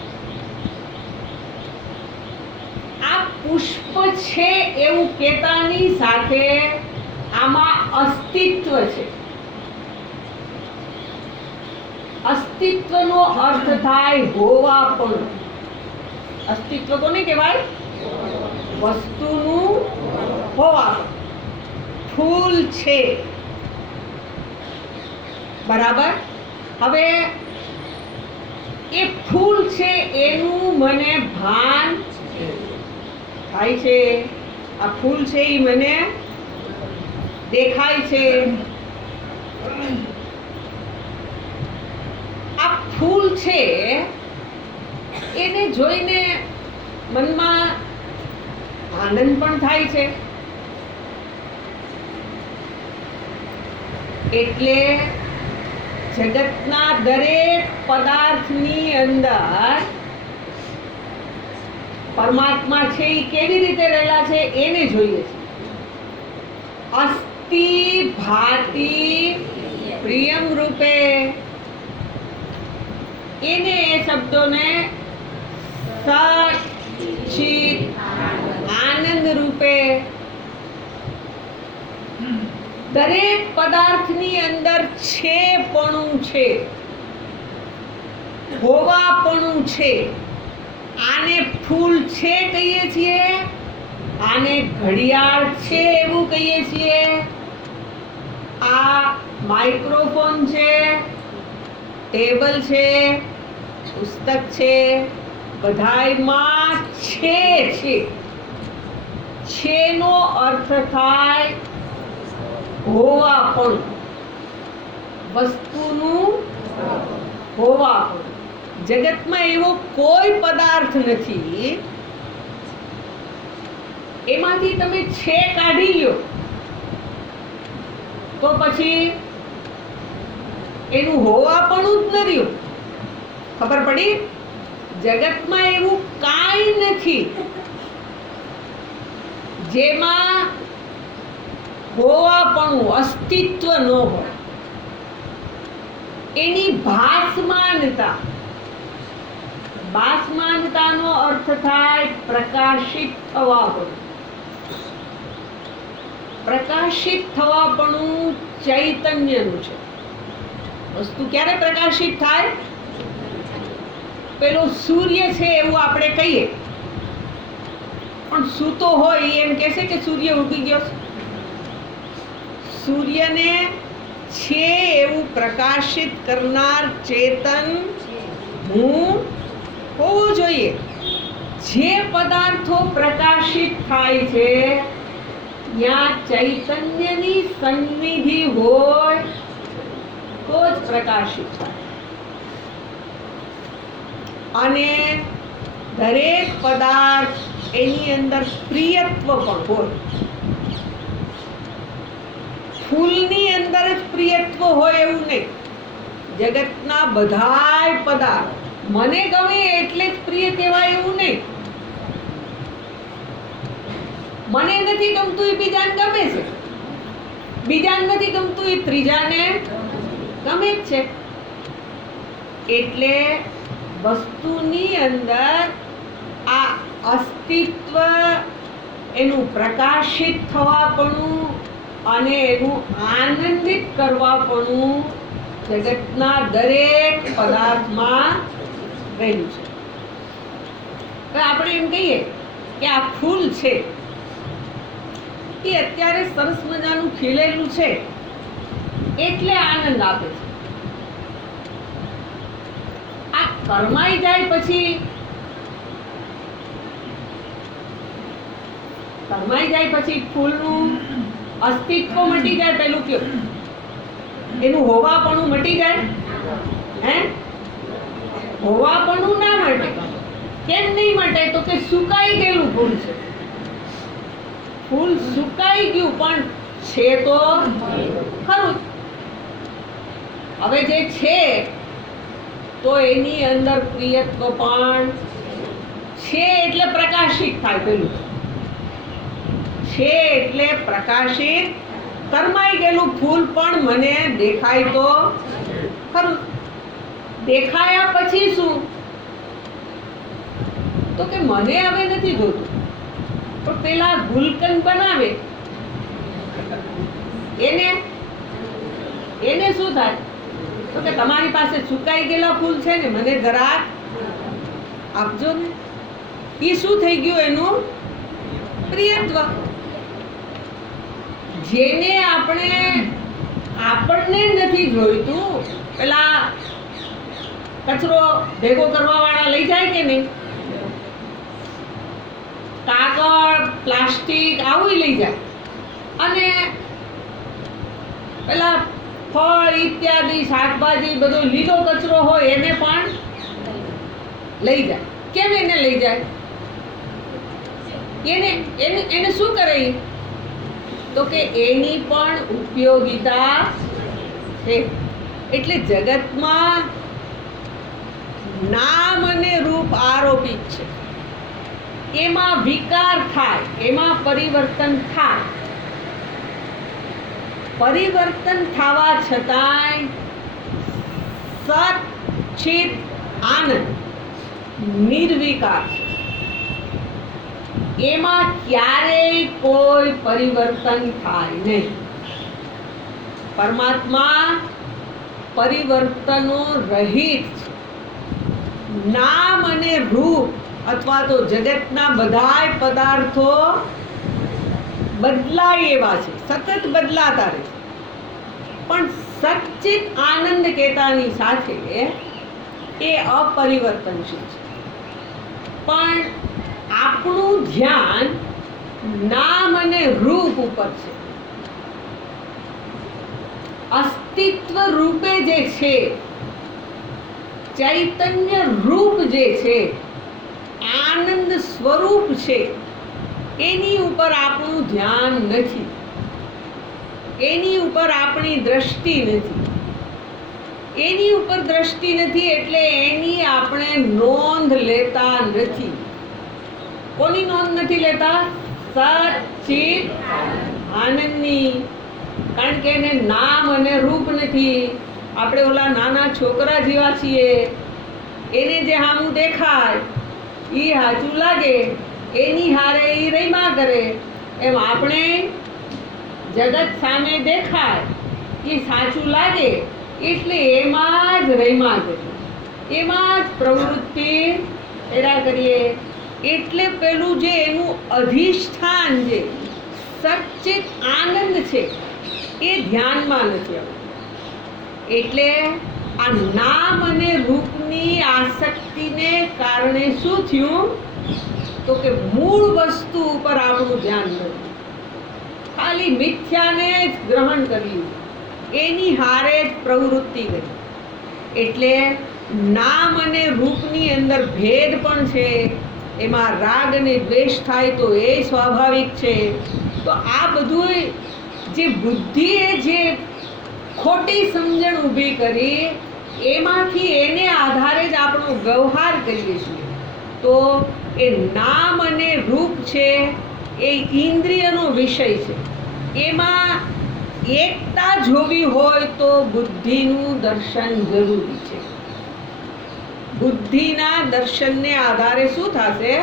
આ પુષ્પ છે એવું કહેતાની સાથે આમાં અસ્તિત્વ છે. અસ્તિત્વનો અર્થ થાય હોવાપણું. અસ્તિત્વ કોને કહેવાય? વસ્તુનું હોવાપણું. ફૂલ છે, બરાબર? હવે એ ફૂલ છે એનું મને ભાન થાય છે. આ ફૂલ છે એ મને દેખાય છે. આ ફૂલ છે એને જોઈને મનમાં આનંદ પણ થાય છે. એટલે જગતના દરેક પદાર્થની અંદર પરમાત્મા છે એ કેવી રીતે રહેલા છે એને જોઈએ છે. અસ્તિ ભાતિ પ્રિયમ રૂપે, એને એ શબ્દોને સત ચિત આનંદ રૂપે દરેક પદાર્થની અંદર છેપણું છે, હોવાપણું છે. આને ફૂલ છે કહીએ છીએ, આને ઘડિયાળ છે એવું કહીએ છીએ, આ માઇક્રોફોન છે, ટેબલ છે, પુસ્તક છે, બધાયમાં છે. છેનો અર્થ થાય હોવાપણું, વસ્તુનું હોવાપણું. જગતમાં એવો કોઈ પદાર્થ નથી એમાંથી તમે છે કાઢી લ્યો તો પછી એનું હોવાપણું જ ન રહ્યું. ખબર પડી? જગતમાં એવું કાંઈ નથી જેમાં હોવાપણું, અસ્તિત્વ ન હોય. એની ભાસમાનતા, ભાસમાનતાનો અર્થ થાય પ્રકાશિત થવાપણું. પ્રકાશિત થવાપણું ચૈતન્યનું છે. વસ્તુ ક્યારે પ્રકાશિત થાય? પેલો સૂર્ય છે એવું આપણે કહીએ, પણ સૂતો હોય એમ કહેશે કે સૂર્ય ઉગી ગયો છે? સૂર્યને છે એવું પ્રકાશિત કરનાર ચેતન હું હોવું જોઈએ. જે પદાર્થો પ્રકાશિત થાય છે ત્યાં ચૈતન્યની સન્નિધિ હોય તો જ પ્રકાશિત થાય. અને દરેક પદાર્થ એની અંદર પ્રિયત્વ પણ હોય. ફૂલની અંદર જ પ્રિયત્વ હોય એવું નહીં. જગતના બધાય પદાર્થ મને ગમે એટલે જ પ્રિય કહેવાય એવું નહીં. મને નથી ગમતું એ બીજાને ગમે છે, બીજાને નથી ગમતું એ ત્રીજાને ગમે જ છે. એટલે વસ્તુની અંદર આ અસ્તિત્વ, એનું પ્રકાશિત થવાપણું અને એનું આનંદિત કરવાપણું જગતના દરેક પદાર્થમાં રહેલું છે. તો આપણે એમ કહીએ કે આ ફૂલ છે એ અત્યારે સરસ મજાનું ખીલેલું છે એટલે આનંદ આપે છે. આ કરમાઈ જાય પછી ફૂલનું અસ્તિત્વ મટી જાય. પેલું કયું એનું હોવાપણું મટી જાય. હે, હોવાપણું ના મટે. કેમ નહીં મટે? તો કે સુકાઈ ગયેલું ફૂલ છે. ફૂલ સુકાઈ ગયું પણ છે તો ખરું. હવે જે છે તો એની અંદર પ્રિયત્વ પણ છે એટલે પ્રકાશિત થાય. પેલું છે એટલે પ્રકાશિત. કરમાઈ ગયેલું ફૂલ પણ મને દેખાય તો ખરું. દેખાયા પછી શું? તો કે મને હવે નથી જોતું. પણ પેલા ગુલકંદ બનાવે એને શું થાય? તો કે તમારી પાસે સુકાઈ ગયેલા ફૂલ છે ને, મને જરાક આપજો ને. એ શું થઈ ગયું? એનું પ્રિયત્વ. જેને આપણને નથી જોઈતું, પેલા કચરો ભેગો કરવા વાળા લઈ જાય કે નહીં? કાગળ, પ્લાસ્ટિક આવું લઈ જાય. અને પેલા ફળ ઇત્યાદિ, શાકભાજી, બધો લીલો કચરો હોય એને પણ લઈ જાય. કેમ એને લઈ જાય? એને શું કરે? તો કે એની પણ ઉપયોગિતા છે. એટલે જગતમાં નામ અને રૂપ આરોપિત છે. એમાં વિકાર થાય, એમાં પરિવર્તન થાય. પરિવર્તન થવા છતાંય સત ચિત આનંદ નિર્વિકાર છે. એમાં ક્યારેય કોઈ પરિવર્તન થાય નહીં. પરમાત્મા પરિવર્તનો રહિત છે. નામ અને રૂપ અથવા તો જગતના બધાય પદાર્થો બદલાય એવા છે, સતત બદલાતા રહે છે. પણ સચ્ચિત આનંદ કહેતાની સાથે એ અપરિવર્તનશીલ છે. પણ આપણું ધ્યાન નામ અને રૂપ ઉપર છે. અસ્તિત્વ રૂપે જે છે, ચૈતન્ય રૂપ જે છે, આનંદ સ્વરૂપ છે, એની ઉપર આપણું ધ્યાન નથી. એની ઉપર આપણી દ્રષ્ટિ નથી. એની ઉપર દ્રષ્ટિ નથી એટલે એની આપણે નોંધ લેતા નથી. કોની નોંધ નથી લેતા? સચ્ચિત આનંદની. કારણ કે એને નામ અને રૂપ નથી. આપણે ઓલા નાના છોકરા જેવા છીએ. એને જે સામું દેખાય એ સાચું લાગે, એની હારે એ રમ્યા કરે. એમ આપણે જગત સામે દેખાય એ સાચું લાગે એટલે એમાં જ રમ્યા કરીએ, એમાં જ પ્રવૃત્તિ એરા કરીએ. એટલે પેલું જે એનું અધિષ્ઠાન જે સચ્ચિત આનંદ છે એ ધ્યાનમાં નથી આવતું. એટલે આ નામ અને રૂપની આસક્તિને કારણે શું થયું? તો કે મૂળ વસ્તુ ઉપર આપણું ધ્યાન નથી, ખાલી મિથ્યાને જ ગ્રહણ કર્યું, એની હારે જ પ્રવૃત્તિ કરી. એટલે નામ અને રૂપની અંદર ભેદ પણ છે, એમાં રાગ અને દ્વેષ થાય તો એ સ્વાભાવિક છે. તો આ બધું જે બુદ્ધિએ જે ખોટી સમજણ ઊભી કરી એમાંથી એને આધારે જ આપણો વ્યવહાર કરીએ છીએ. તો એ નામ અને રૂપ છે એ ઇન્દ્રિયનો વિષય છે. એમાં એકતા જોવી હોય તો બુદ્ધિનું દર્શન જરૂરી છે. બુદ્ધિના દર્શનને આધારે શું થશે?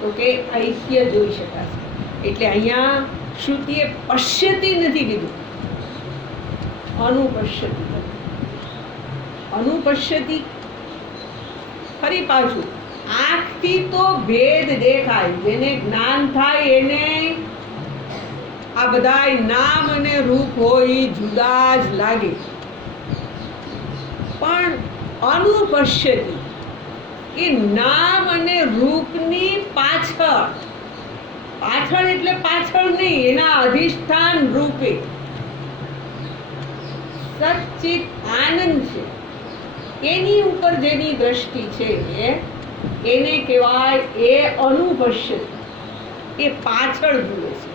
તો કે ઐક્ય જોઈ શકાશે. એટલે અહીંયા શ્રુતિએ પશ્યતિ નથી કીધું, અનુપશ્યતિ. અનુપશ્યતિ ફરી પાછું આંખથી તો ભેદ દેખાય, જેને જ્ઞાન થાય એને આ બધાય નામ અને રૂપ હોય જુદા જ લાગે. પણ અનુપશ્યતિ એ નામ અને રૂપની પાછળ, પાછળ એટલે પાછળ નહીં, એના અધિષ્ઠાન રૂપે સચ્ચિત આનંદ છે એની ઉપર જેની દ્રષ્ટિ છે એને કહેવાય એ અનુપશ્યતિ. એ પાછળ જુએ છે,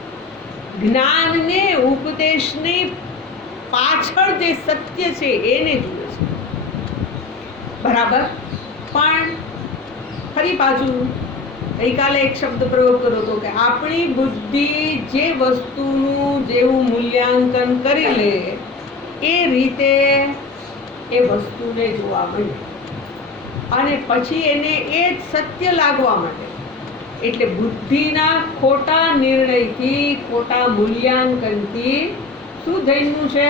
જ્ઞાનને ઉપદેશને પાછળ જે સત્ય છે એને જુએ છે. બરાબર. પણ ફરી પાછું ગઈકાલે એક શબ્દ પ્રયોગ કર્યો હતો કે આપણી બુદ્ધિ જે વસ્તુનું જેવું મૂલ્યાંકન કરી લે એ રીતે એ વસ્તુને જોવા મળે અને પછી એને એ જ સત્ય લાગવા માટે. એટલે બુદ્ધિના ખોટા નિર્ણયથી, ખોટા મૂલ્યાંકનથી શું થયું છે?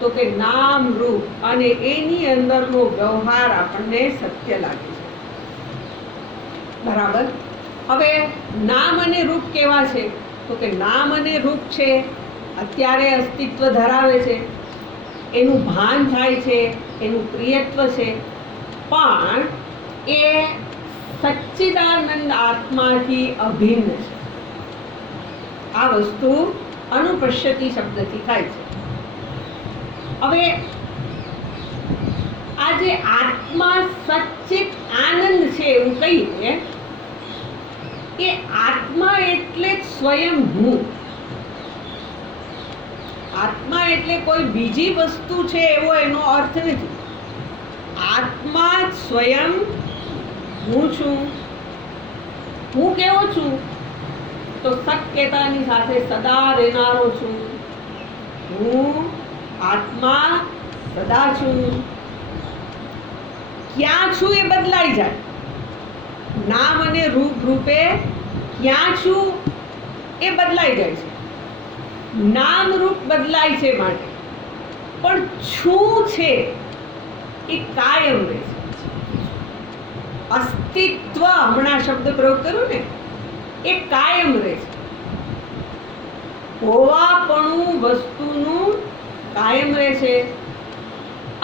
તો કે નામ રૂપ અને એની અંદરનો વ્યવહાર આપણને સત્ય લાગે છે. બરાબર. હવે નામ અને રૂપ કેવા છે? તો કે નામ અને રૂપ છે અત્યારે અસ્તિત્વ ધરાવે છે, એનું ભાન થાય છે, એનું પ્રિયત્વ છે, પણ એ સચ્ચિદાનંદ આત્માથી અભિન્ન છે. આ વસ્તુ અનુપશ્યતિ શબ્દથી થાય છે. હવે આ જે આત્મા સચ્ચિત આનંદ છે એવું કહીએ, એ આત્મા એટલે જ સ્વયં હું. આત્મા એટલે કોઈ બીજી વસ્તુ છે એવો એનો અર્થ નથી. આત્મા જ સ્વયં હું છું. હું કેવો છું? તો સત્યતાની સાથે સદા રહેનારો છું. હું આત્મા સદા છું. ક્યાં છું એ બદલાઈ જાય. નામ અને રૂપ રૂપે ક્યાં છું એ બદલાઈ જાય છે. નામ રૂપ બદલાય છે માટે, પણ છું છે એ કાયમ રહે છે. અસ્તિત્વ, હમણાં શબ્દ પ્રયોગ કર્યો ને, એ કાયમ રહે છે. હોવાપણું વસ્તુનું કાયમ રહે છે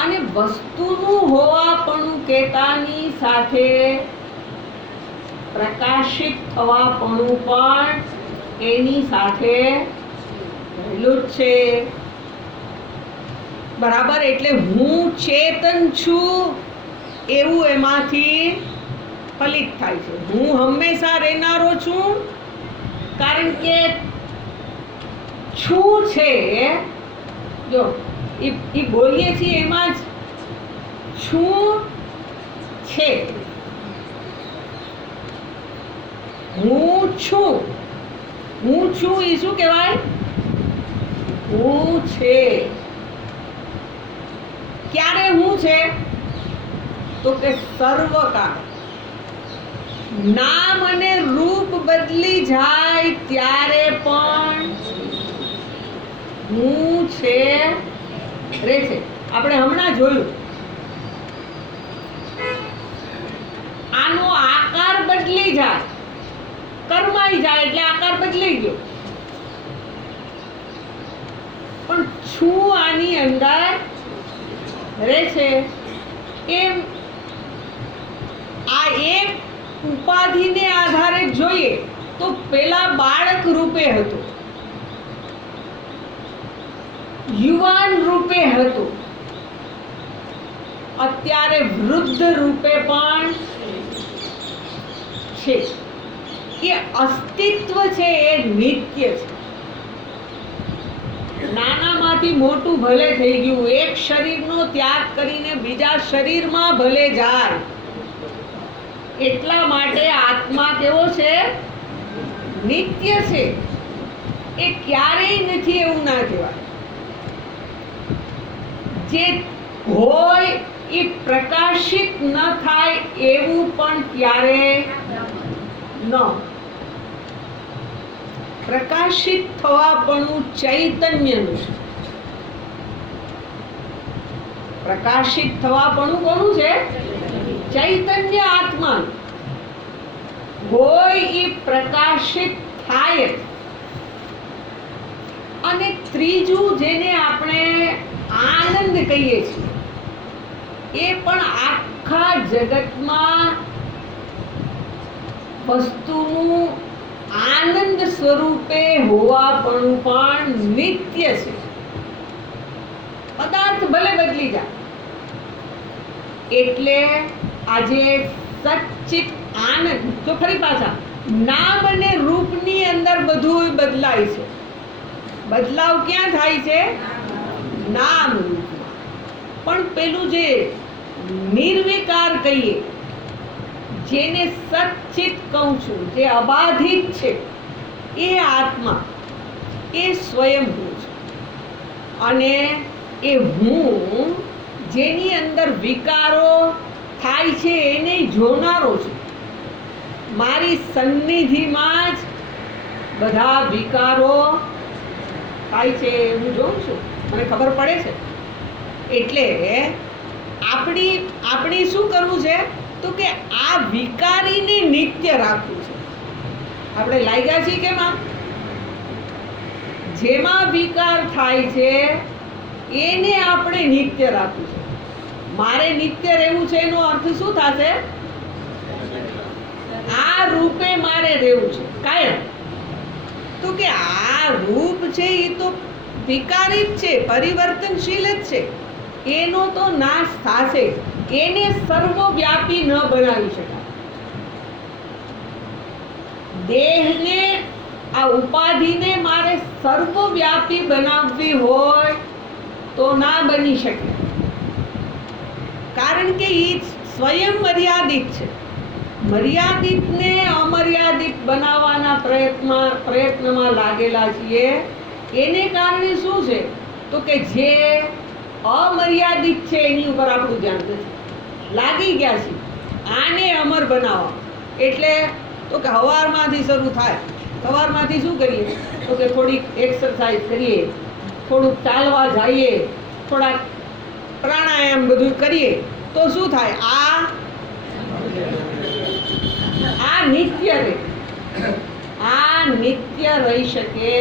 અને વસ્તુનું હોવાપણું કહેતાની સાથે પ્રકાશિત થવાપણું પણ એની સાથે રહેલું જ છે. બરાબર. એટલે હું ચેતન છું એવું એમાંથી ફલિત થાય છે. હું હંમેશા રહેનારો છું કારણ કે છું છે. જો એ બોલીએ છીએ એમાં જ છું છે. હું છું, હું છું એ શું કહેવાય? હું છે. ક્યારે હું છે? તો કે સર્વકાળ. નામ અને રૂપ બદલી જાય ત્યારે પણ હું છે રે છે. આપણે હમણાં જોયું, આનો આકાર બદલી જાય, કરમાઈ જાય એટલે આકાર બદલાઈ ગયો, પણ છું આની અંદર રહે છે. એમ આ એક ઉપાધિને આધારે જોઈએ તો પેલા બાળક રૂપે હતો, યુવાન રૂપે હતો, અત્યારે વૃદ્ધ રૂપે પણ છે. એ અસ્તિત્વ છે એ નિત્ય છે. નાનામાંથી મોટું ભલે થઈ ગયું, એક શરીરનો ત્યાગ કરીને બીજા શરીરમાં ભલે જાય, એટલા માટે આત્મા કેવો છે? નિત્ય છે. એ ક્યારેય નથી એવું ના કહેવાય. જે હોય એ પ્રકાશિત ન થાય એવું પણ ક્યારે ન. પ્રકાશિત થવાપણું ચૈતન્યનું છે. પ્રકાશિત થવાપણું કોનું છે? ચૈતન્ય આત્મા. હોય એ પ્રકાશિત થાય. અને ત્રીજું જેને આપણે આનંદ કહીએ છીએ, એ પણ આખા જગતમાં વસ્તુનું આનંદ સ્વરૂપે હોવાપણું પણ નિત્ય છે. પદાર્થ ભલે બદલી જાય, એટલે આજે સચ્ચિત આનંદ. તો ફરી પાછા નામ અને રૂપની અંદર બધું બદલાય છે. બદલાવ ક્યાં થાય છે? નામ રૂપમાં. પણ પેલું જે નિર્વિકાર કહીએ, જેને સચ્ચિત કહું છું, જે અબાધિત છે, એ આત્મા, એ સ્વયંભૂ છે. અને એ હું જેની અંદર વિકારો થાય છે એને જોનારો છું. મારી સન્નિધિમાં જ બધા વિકારો થાય છે, હું જોઉં છું, મને ખબર પડે છે. એટલે આપણી શું કરવું છે? તો કે આ વિકારીને નિત્ય રાખવું છે. આપણે લાગ્યા છીએ કેમાં? જેમાં વિકાર થાય છે એને આપણે નિત્ય રાખવું છે. મારે નિત્ય રહેવું છે એનો અર્થ શું થશે? આ રૂપે મારે રહેવું છે કાયમ. તો કે આ રૂપ છે એ તો વિકારી જ છે, પરિવર્તનશીલ જ છે. એનો તો નાશ થશે. એને સર્વવ્યાપી ન બનાવી શકાય. દેહને, આ ઉપાધિને મારે સર્વવ્યાપી બનાવવી હોય તો ના બની શકે, કારણ કે એ સ્વયં મર્યાદિત છે. મર્યાદિતને અમર્યાદિત બનાવવાના પ્રયત્નમાં લાગેલા છીએ. એને કારણે શું છે? તો કે જે અમર્યાદિત છે એની ઉપર આપણું ધ્યાન નથી. લાગી ગયા છે આને અમર બનાવવા. એટલે તો કે સવારમાંથી શરૂ થાય. સવારમાંથી શું કરીએ? તો કે થોડીક એક્સરસાઇઝ કરીએ, થોડુંક ચાલવા જઈએ, થોડાક પ્રાણાયામ બધું કરીએ તો શું થાય? આ નિત્ય રહે. આ નિત્ય રહી શકે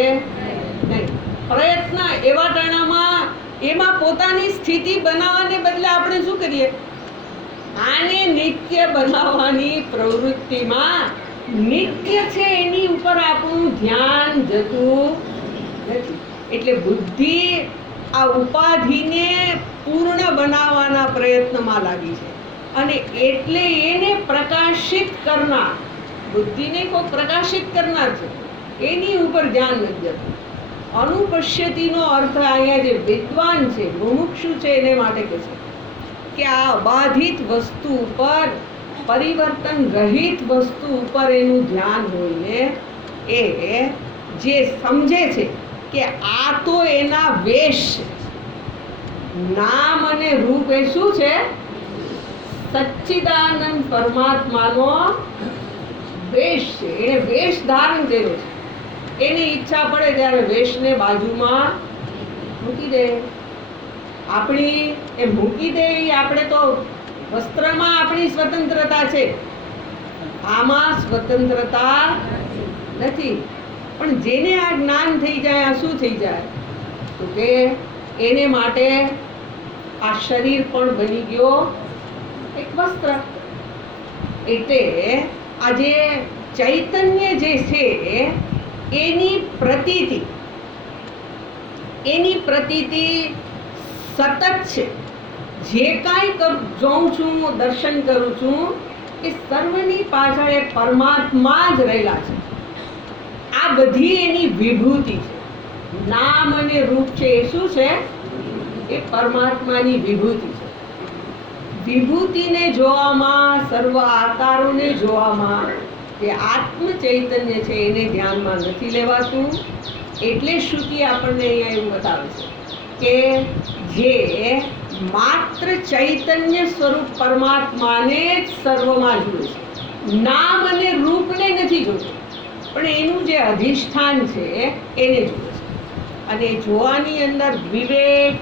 નહીં. પ્રયત્ન એવા ટાણામાં એમાં પોતાની સ્થિતિ બનાવવાને બદલે આપણે શું કરીએ? આને નિત્ય બનાવવાની પ્રવૃત્તિમાં નિત્ય છે એની ઉપર આપણું ધ્યાન જતું નથી. એટલે બુદ્ધિ આ ઉપાધિને પૂર્ણ બનાવવાના પ્રયત્નમાં લાગી છે. અને એટલે એને પ્રકાશિત કરનાર, બુદ્ધિને કોઈ પ્રકાશિત કરનાર છે, એની ઉપર ધ્યાન નથી જતું. અનુપશ્યતિનો અર્થ અહીંયા જે વિદ્વાન છે, મુમુક્ષુ છે, એને માટે કહે છે કે આ અબાધિત વસ્તુ ઉપર, પરિવર્તન રહિત વસ્તુ ઉપર એનું ધ્યાન હોઈને એ જે સમજે છે કે આ તો એના વેશ છે. નામ અને રૂપ એ શું છે? સચ્ચિદાનંદ પરમાત્માનો વેશ છે. એને વેશ ધારણ કર્યો છે. એની ઈચ્છા પડે ત્યારે વેશને બાજુમાં મૂકી દે. આપણી એ મૂકી દે, આપણે તો વસ્ત્રમાં આપણી સ્વતંત્રતા છે, આમાં સ્વતંત્રતા નથી. પણ જેને આ જ્ઞાન થઈ જાય, આ શું થઈ જાય તો કે એને માટે આ શરીર પણ બની ગયો એક વસ્ત્ર. એટલે આજે ચૈતન્ય જે છે એની પ્રતીતિ સતત છે. જે કાંઈ જોઉં છું, દર્શન કરું છું, એ સર્વની પાછળ એક પરમાત્મા જ રહેલા છે. આ બધી એની વિભૂતિ છે. નામ અને રૂપ છે એ શું છે? એ પરમાત્માની વિભૂતિ છે. વિભૂતિને જોવામાં, સર્વ આકારોને જોવામાં જે આત્મ ચૈતન્ય છે એને ધ્યાનમાં નથી લેવાતું. એટલે શ્રુતિ આપણને અહીંયા એવું બતાવે છે કે જે માત્ર ચૈતન્ય સ્વરૂપ પરમાત્માને જ સર્વમાં જુએ છે, નામ અને રૂપને નથી જોતું, પણ એનું જે અધિષ્ઠાન છે એને જુએ છે. અને જોવાની અંદર વિવેક,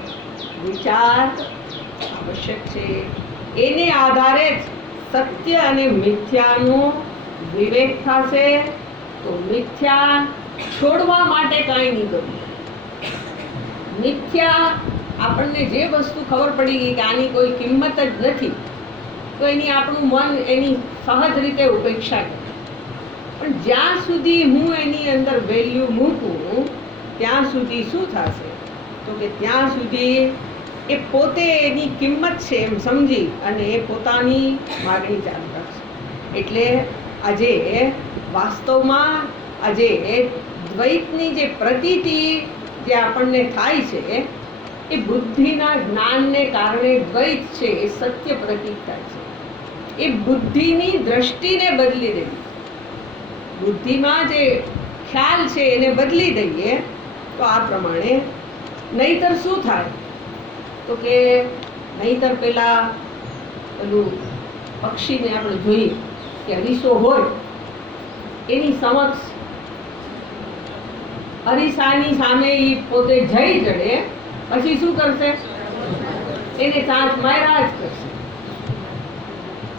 વિચાર આવશ્યક છે. એને આધારે જ સત્ય અને મિથ્યાનો વિવેક થશે. તો મિથ્યા છોડવા માટે કાંઈ નહીં કરવું. મિથ્યા આપણને જે વસ્તુ ખબર પડી ગઈ કે આની કોઈ કિંમત જ નથી, તો એની આપણું મન એની સહજ રીતે ઉપેક્ષા કરે. પણ જ્યાં સુધી હું એની અંદર વેલ્યુ મૂકું ત્યાં સુધી શું થશે તો કે ત્યાં સુધી એ પોતે એની કિંમત છે એમ સમજી અને એ પોતાની માગણી ચાલુ કરશે. એટલે આજે વાસ્તવમાં આજે દ્વૈતની જે પ્રતીતિ જે આપણને થાય છે એ બુદ્ધિના જ્ઞાનને કારણે દ્વૈત છે એ સત્ય પ્રતીત થાય છે. એ બુદ્ધિની દ્રષ્ટિને બદલી દેવી. બુદ્ધિમાં જે ખ્યાલ છે એને બદલી દઈએ તો આ પ્રમાણે. નહીતર શું થાય તો કે નહીતર પેલા પેલું પક્ષીને આપણે જોઈએ કે અરીસો હોય એની સમક્ષ અરીસાની સામે એ પોતે જઈ ચડે, પછી શું કરશે? એને ચાંચ માર્યા જ કરશે.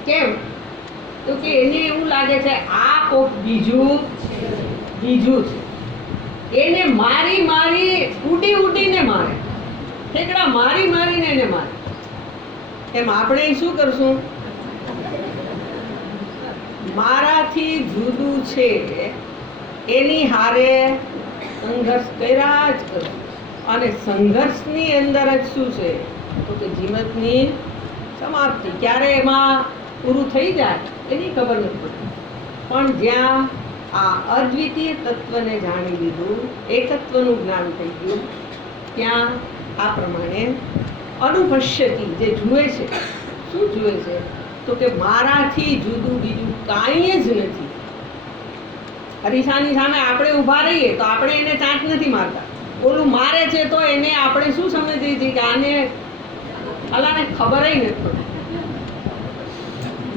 કેમ તો કે એને એવું લાગે છે આ કોક બીજું છે. એને ઉડીને મારે, ઠેકડા મારીને એને મારે. એમ આપણે શું કરશું? મારાથી જુદું છે એની હારે સંઘર્ષ કર્યા જ કરશું. અને સંઘર્ષની અંદર જ શું છે તો કે જીવનની સમાપ્તિ. ક્યારે એમાં પૂરું થઈ જાય એની ખબર નથી પડતી. પણ જ્યાં આ અદ્વિતીય તત્વને જાણી લીધું, એકત્વનું જ્ઞાન થઈ ગયું, ત્યાં આ પ્રમાણે અનુપશ્યતિ જે જુએ છે. શું જુએ છે તો કે મારાથી જુદું બીજું કાંઈ જ નથી. અરીસાની સામે આપણે ઊભા રહીએ તો આપણે એને ચાંચ નથી મારતા. ઓલું મારે છે તો એને આપણે શું સમજીએ છીએ કે આને અલાને ખબર નથી પડતી,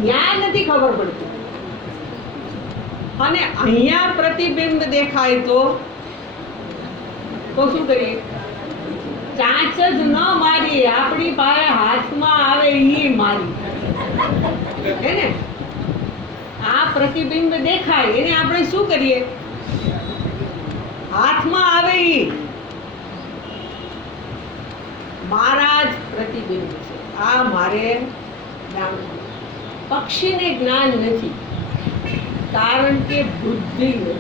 ન્યાય નથી ખબર પડતી. અને અહીંયા પ્રતિબિંબ દેખાય તો શું કરીએ? ચાંચ જ ન મારીએ, આપણી પાસે હાથમાં આવે એ મારી. હે ને? આ પ્રતિબિંબ દેખાય એને આપણે શું કરીએ? હાથમાં આવે એ મારા જ પ્રતિબિંબ છે. આ મારે જાણવું. પક્ષીને જ્ઞાન નથી કારણ કે બુદ્ધિ નથી.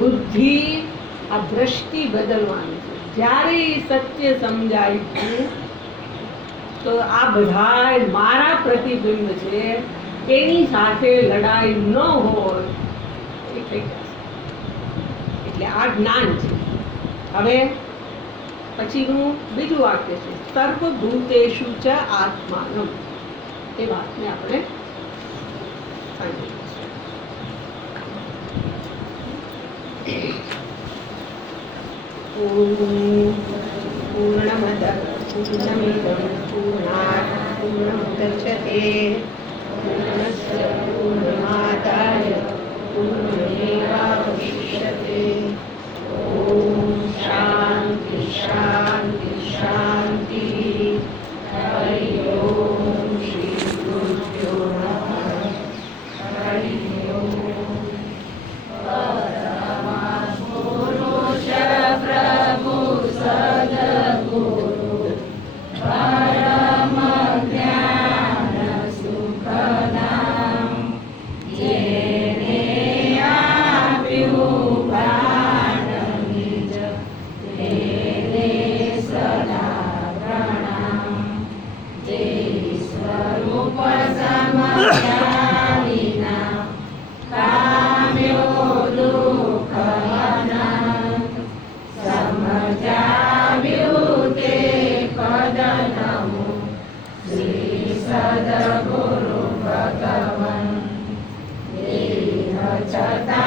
બુદ્ધિ આ દ્રષ્ટિ બદલવાની છે. જ્યારે સત્ય સમજાય છે તો આ બધા મારા પ્રતિબિંબ છે એની સાથે લડાઈ ન હોય એ થઈ જશે. એટલે આ જ્ઞાન છે. હવે પછીનું બીજું વાક્ય છે સર્વભૂતેષુ ચ આત્માનમ. એ વાતને આપણે પૂર્ણમદ पूर्णमिदं पूर्णात् पूर्णमुदच्यते पूर्णस्य पूर्णमादाय पूर्णमेवावशिष्यते। ॐ शान्ति शान्ति शान्तिः। हरि ओम श्री गुरुभ्यो नमः। हरि ओम। परमपुरुष प्रभु सद्गुरु परम ज्ञान सुखदां જેને આપ્યું ભાન નિજ તેને સદા પ્રણામ। જે સ્વરૂપ સમજ્યા વિના પામ્યો દુઃખ અનંત, સમજાવ્યું તે પદ નમો શ્રી સદગુરુ ભગવન। દેહ છતાં